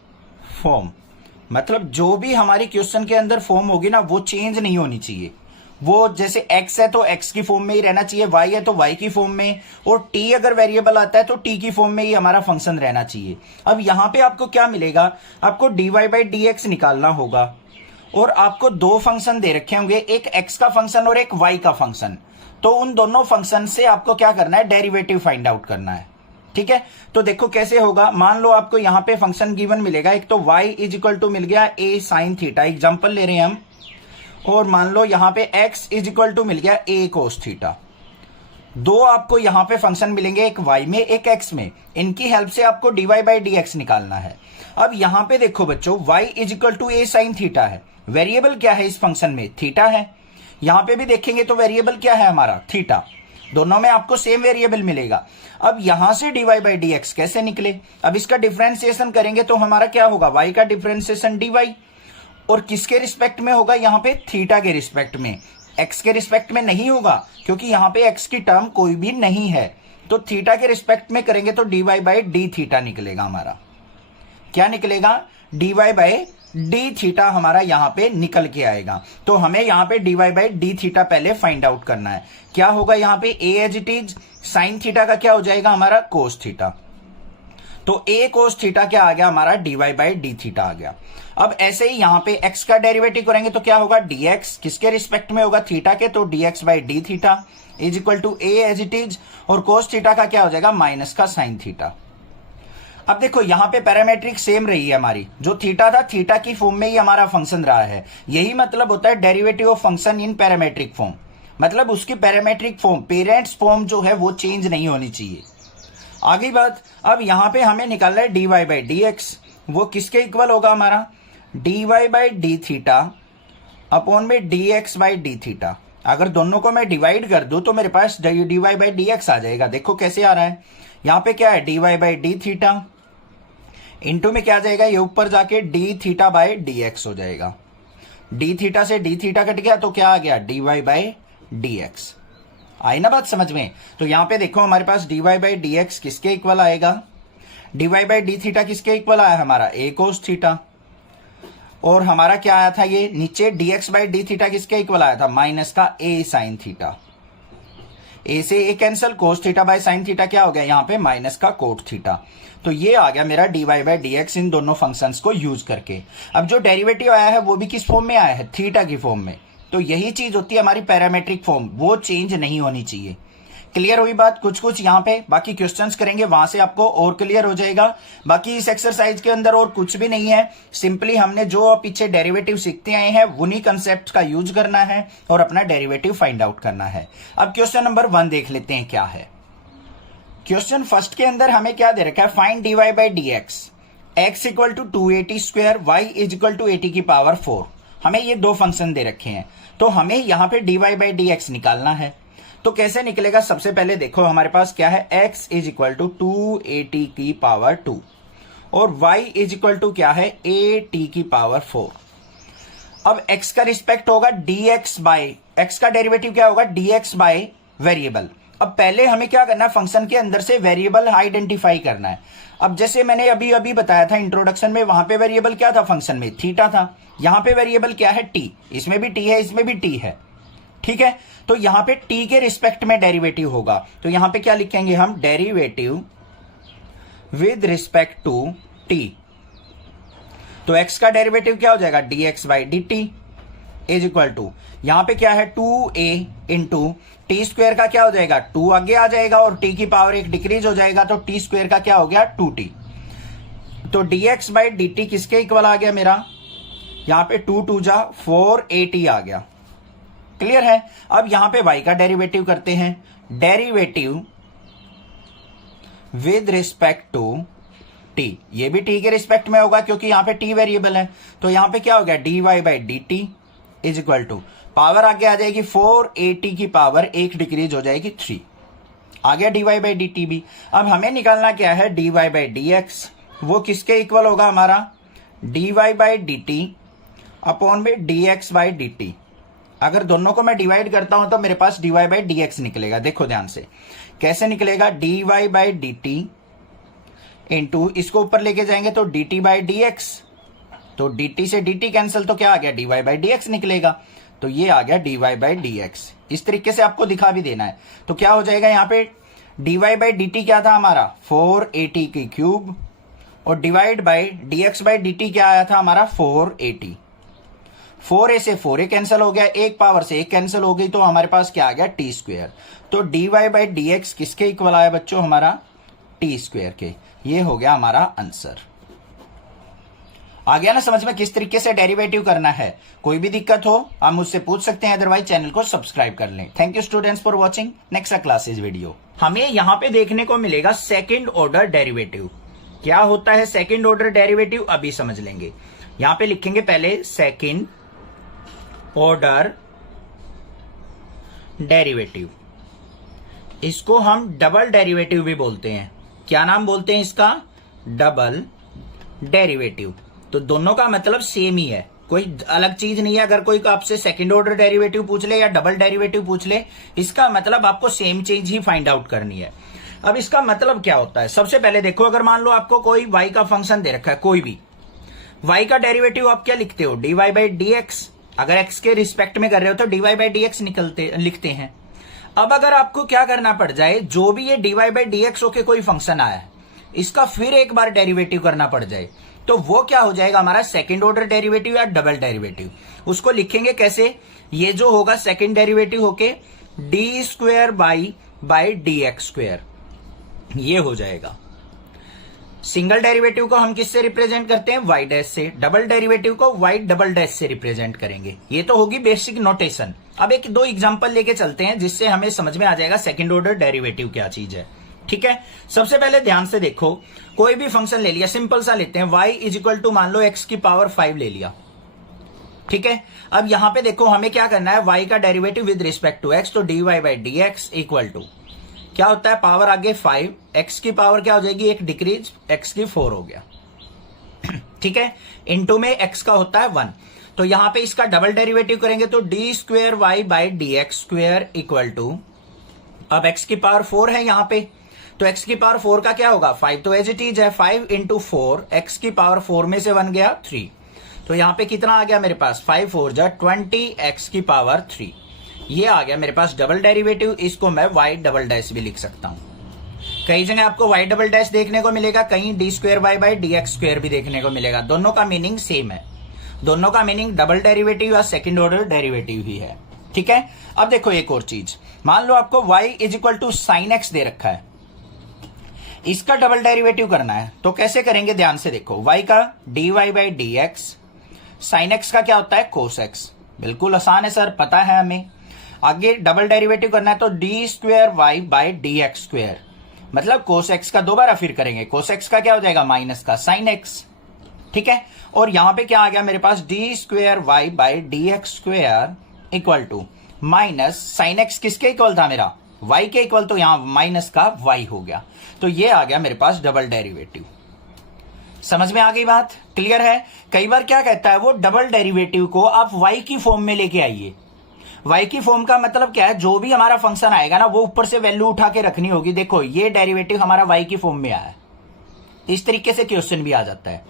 form मतलब जो भी हमारी क्वेश्चन के अंदर फॉर्म होगी ना वो चेंज नहीं होनी चाहिए। वो जैसे x है तो x की फॉर्म में ही रहना चाहिए, y है तो y की फॉर्म में, और t अगर वेरिएबल आता है तो t की फॉर्म में ही हमारा फंक्शन रहना चाहिए। अब यहां पे आपको क्या मिलेगा, आपको dy बाई dx निकालना होगा, और आपको दो फंक्शन दे रखे होंगे, एक x का फंक्शन और एक y का फंक्शन। तो उन दोनों फंक्शन से आपको क्या करना है, डेरिवेटिव फाइंड आउट करना है। ठीक है, तो देखो कैसे होगा। मान लो आपको यहां पे फंक्शन गिवन मिलेगा, एक तो y इज इक्वल टू मिल गया a साइन थीटा, एग्जांपल ले रहे हैं हम, और मान लो यहां पे x इज इक्वल टू मिल गया a कोस थीटा। दो आपको यहां पे फंक्शन मिलेंगे, एक y में एक x में, इनकी हेल्प से आपको dy बाई dx निकालना है। अब यहां पे देखो बच्चों, y is equal to a sine theta है, वेरिएबल क्या है इस फंक्शन में, थीटा है। यहां पे भी देखेंगे तो वेरिएबल क्या है हमारा, थीटा। दोनों में आपको सेम वेरिएबल मिलेगा। अब यहां से dy बाई dx कैसे निकले, अब इसका डिफरेंशिएशन करेंगे तो हमारा क्या होगा, y का डिफरेंशिएशन dy, और किसके रिस्पेक्ट में होगा, यहां पे थीटा के रिस्पेक्ट में, x के रिस्पेक्ट में नहीं होगा क्योंकि यहां पे x की टर्म कोई भी नहीं है। तो थीटा के रिस्पेक्ट में करेंगे तो dy बाई डी थीटा निकलेगा हमारा। क्या निकलेगा, dy बाई डी थीटा हमारा यहां पे निकल के आएगा। तो हमें यहां पे dy बाई डी थीटा पहले फाइंड आउट करना है। क्या होगा यहां पे, a as it is, sine theta का क्या हो जाएगा हमारा, कोस थीटा। तो a कोस थीटा क्या आ गया हमारा, dy बाई डी थीटा आ गया। अब ऐसे ही यहां पे x का डेरिवेटिव करेंगे तो क्या होगा, dx किसके रिस्पेक्ट में होगा, थीटा के, तो dx by d theta is equal to a as it is, और कोस थीटा का क्या हो जाएगा, माइनस का साइन थीटा। अब देखो यहां पे पैरामेट्रिक सेम रही है हमारी, जो थीटा था थीटा की फॉर्म में ही हमारा फंक्शन रहा है। यही मतलब होता है derivative of function in parametric form, मतलब उसकी पैरामेट्रिक फॉर्म, पेरेंट्स फॉर्म जो है वो चेंज नहीं होनी चाहिए। आगे बात, अब यहां पे हमें निकालना है dy बाई dx, वो किसके इक्वल होगा हमारा, dy by d theta upon में dx बाई डी थीटा। अगर दोनों को मैं डिवाइड कर दूं तो मेरे पास dy बाई dx आ जाएगा। देखो कैसे आ रहा है, यहां पे क्या है, dy by d theta into में क्या आ जाएगा, ये ऊपर जाके डी थीटा बाई dx हो जाएगा। डी थीटा से डी थीटा कट गया तो क्या आ गया, dy बाई dx। आई ना बात समझ में। तो यहां पे देखो हमारे पास dy बाई dx किसके इक्वल आएगा, dy बाई डी थीटा किसके इक्वल आया हमारा, a कोस थीटा, और हमारा क्या आया था ये नीचे dx बाई डी थीटा किसके इक्वल आया था, माइनस का a साइन थीटा। a से a cancel, cos theta by sine theta क्या हो गया यहाँ पे, माइनस का कोट थीटा। तो ये आ गया मेरा dy बाई dx इन दोनों फंक्शंस को यूज करके। अब जो डेरिवेटिव आया है वो भी किस फॉर्म में आया है, थीटा की फॉर्म में। तो यही चीज होती है हमारी पैरामेट्रिक फॉर्म, वो चेंज नहीं होनी चाहिए। क्लियर हुई बात, कुछ कुछ यहाँ पे बाकी क्वेश्चंस करेंगे वहां से आपको और क्लियर हो जाएगा। बाकी इस एक्सरसाइज के अंदर और कुछ भी नहीं है, सिंपली हमने जो पीछे डेरिवेटिव सीखते आए हैं उन्हीं कंसेप्ट का यूज करना है और अपना डेरिवेटिव फाइंड आउट करना है। अब क्वेश्चन नंबर 1 देख लेते हैं क्या है। क्वेश्चन फर्स्ट के अंदर हमें क्या दे रखा है, find dy by dx, x equal to 2at square, y is equal to 80 की पावर 4। हमें ये दो फंक्शन दे रखे हैं, तो हमें यहाँ पे dy बाई dx निकालना है। तो कैसे निकलेगा, सबसे पहले देखो हमारे पास क्या है, x is equal to 2at की पावर 2 और y इज इक्वल टू क्या है, at की पावर 4। अब x का रिस्पेक्ट होगा dx बाई, x का डेरिवेटिव क्या होगा, dx बाई वेरिएबल। अब पहले हमें क्या करना है, फंक्शन के अंदर से वेरिएबल आइडेंटिफाई करना है। अब जैसे मैंने अभी अभी बताया था इंट्रोडक्शन में, वहां पे वेरिएबल क्या था फंक्शन में, थीटा था। यहां पे वेरिएबल क्या है, t, इसमें भी t है इसमें भी t है। ठीक है, तो यहां पे t के रिस्पेक्ट में डेरिवेटिव होगा, तो यहां पे क्या लिखेंगे हम, derivative with respect to t। तो x का डेरिवेटिव क्या हो जाएगा, dx by d t is equal to, यहां पे क्या है 2a इंटू टी स्क्वेयर का क्या हो जाएगा, 2 आगे आ जाएगा और t की पावर 1 डिक्रीज हो जाएगा, तो t स्क्वेयर का क्या हो गया 2t। तो dx बाई डी टी किसके इक्वल आ गया मेरा, यहां पे 2 2 जा 4at आ गया। क्लियर है। अब यहां पे y का डेरिवेटिव करते हैं, derivative with respect to t, ये भी t के रिस्पेक्ट में होगा क्योंकि यहां पे t वेरिएबल है, तो यहां पे क्या हो गया dy by d t is equal to, power आगे आ जाएगी 4at की पावर 1 डिक्रीज हो जाएगी 3, आ गया dy बाई डी टी भी। अब हमें निकालना क्या है, dy बाई डी एक्स, वो किसके इक्वल होगा हमारा, dy by d T upon में dx बाई डी टी। अगर दोनों को मैं डिवाइड करता हूं तो मेरे पास dy बाई डी एक्स निकलेगा। देखो ध्यान से कैसे निकलेगा, dy by d T into इसको ऊपर लेके जाएंगे तो dt बाई डी एक्स, तो dt से dt कैंसिल, तो क्या आ गया dy बाई डी एक्स निकलेगा, तो ये आ गया dy बाई डी एक्स। इस तरीके से आपको दिखा भी देना है, तो क्या हो जाएगा यहाँ पे dy बाई डी टी क्या था हमारा 4at की क्यूब, और divide by dx by d T क्या आया था हमारा 4at। 4a से 4a कैंसिल हो गया, एक पावर से एक कैंसिल हो गई, तो हमारे पास क्या आ गया टी स्क्वेयर। तो dy बाई डी एक्स किसके इक्वल आया बच्चों, हमारा टी स्क्वेयर के। ये हो गया हमारा आंसर। आ गया ना समझ में किस तरीके से डेरिवेटिव करना है। कोई भी दिक्कत हो आप मुझसे पूछ सकते हैं, अदरवाइज चैनल को सब्सक्राइब कर लें। Thank you students for watching next classes video. हमें यहां पे देखने को मिलेगा सेकंड ऑर्डर डेरिवेटिव। क्या होता है सेकंड ऑर्डर डेरिवेटिव, अभी समझ लेंगे। यहां पे लिखेंगे पहले सेकंड ऑर्डर डेरिवेटिव, इसको हम डबल डेरिवेटिव भी बोलते हैं। क्या नाम बोलते हैं इसका, डबल डेरिवेटिव। तो दोनों का मतलब सेम ही है, कोई अलग चीज नहीं है। अगर कोई आपसे सेकंड ऑर्डर डेरिवेटिव पूछ ले या डबल डेरिवेटिव पूछ ले, इसका मतलब आपको सेम चीज ही फाइंड आउट करनी है। अब इसका मतलब क्या होता है, सबसे पहले देखो, अगर मान लो आपको कोई y का फंक्शन दे रखा है, कोई भी y का डेरिवेटिव आप क्या लिखते हो, dy बाई डी एक्स। अगर x के रिस्पेक्ट में कर रहे हो तो dy बाई डी एक्स लिखते हैं। अब अगर आपको क्या करना पड़ जाए, जो भी ये dy बाई डी एक्स होके कोई फंक्शन आया है, इसका फिर एक बार डेरिवेटिव करना पड़ जाए, तो वो क्या हो जाएगा हमारा सेकंड ऑर्डर डेरिवेटिव या डबल डेरिवेटिव। उसको लिखेंगे कैसे, ये जो होगा सेकंड डेरिवेटिव होके D square by d x square, ये हो जाएगा। सिंगल डेरिवेटिव को हम किससे रिप्रेजेंट करते हैं, y डैश से। डबल डेरिवेटिव को y डबल डैश से रिप्रेजेंट करेंगे। ये तो होगी बेसिक नोटेशन। अब एक दो एग्जांपल लेके चलते हैं जिससे हमें समझ में आ जाएगा सेकंड ऑर्डर डेरिवेटिव क्या चीज है। ठीक है, सबसे पहले ध्यान से देखो, कोई भी फंक्शन ले लिया, सिंपल सा लेते हैं, y इज इक्वल टू मान लो x की पावर 5 ले लिया। ठीक है, अब यहां पे देखो हमें क्या करना है, y का derivative with respect to x, तो dy by d x equal to क्या होता है, पावर आगे 5, x की पावर क्या हो जाएगी, एक डिक्रीज, x की 4 हो गया। ठीक है, इनटू में x का होता है 1, तो यहां पे इसका डबल डेरिवेटिव करेंगे तो d square y by d x square equal to, अब x की पावर 4 है यहां पे, तो x की पावर 4 का क्या होगा, 5 तो एज इट इज है, 5 इंटू 4, x की पावर 4 में से 1 गया 3, तो यहां पे कितना आ गया मेरे पास, 5 4 जा 20 x की पावर 3, ये आ गया मेरे पास डबल डेरिवेटिव। इसको मैं y डबल डैश भी लिख सकता हूं। कई जगह आपको y डबल डैश देखने को मिलेगा, कहीं d square y by d x square भी देखने को मिलेगा। दोनों का मीनिंग सेम है, दोनों का मीनिंग डबल डेरिवेटिव या सेकंड ऑर्डर डेरिवेटिव ही है। ठीक है, अब देखो एक और चीज, मान लो आपको y is equal to sine x दे रखा है, इसका डबल डेरिवेटिव करना है, तो कैसे करेंगे, ध्यान से देखो, y का d y by d x, sine x का क्या होता है, कोस एक्स। बिल्कुल आसान है सर, पता है हमें। आगे डबल डेरिवेटिव करना है तो d square y by d x square, मतलब कोस एक्स का दोबारा फिर करेंगे, कोस एक्स का क्या हो जाएगा, माइनस का साइन एक्स। ठीक है, और यहां पे क्या आ गया मेरे पास, d square y by d x square equal to minus sine x किसके इक्वल था मेरा, y के इक्वल, तो यहां माइनस का y हो गया, तो ये आ गया मेरे पास डबल डेरिवेटिव। समझ में आ गई बात, क्लियर है। कई बार क्या कहता है वो, डबल डेरिवेटिव को आप y की फॉर्म में लेके आइए। y की फॉर्म का मतलब क्या है, जो भी हमारा फंक्शन आएगा ना, वो ऊपर से वैल्यू उठा के रखनी होगी। देखो ये डेरिवेटिव हमारा y की फॉर्म में आया है, इस तरीके से क्वेश्चन भी आ जाता है।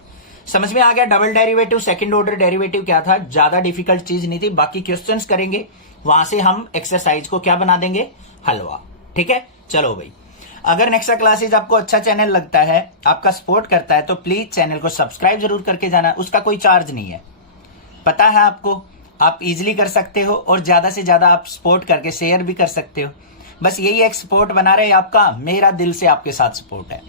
समझ में आ गया? Double derivative, second order derivative क्या था, ज्यादा डिफिकल्ट चीज नहीं थी। बाकी क्वेश्चंस करेंगे, वहां से हम एक्सरसाइज को क्या बना देंगे, हलवा। ठीक है, चलो भाई। अगर नेक्स्ट क्लासेज आपको अच्छा चैनल लगता है, आपका सपोर्ट करता है, तो प्लीज चैनल को सब्सक्राइब जरूर करके जाना। उसका कोई चार्ज नहीं है, पता है आपको, आप इजीली कर सकते हो और ज्यादा से ज्यादा आप सपोर्ट करके शेयर भी कर सकते हो। बस यही एक सपोर्ट बना रहे आपका, मेरा दिल से आपके साथ सपोर्ट है।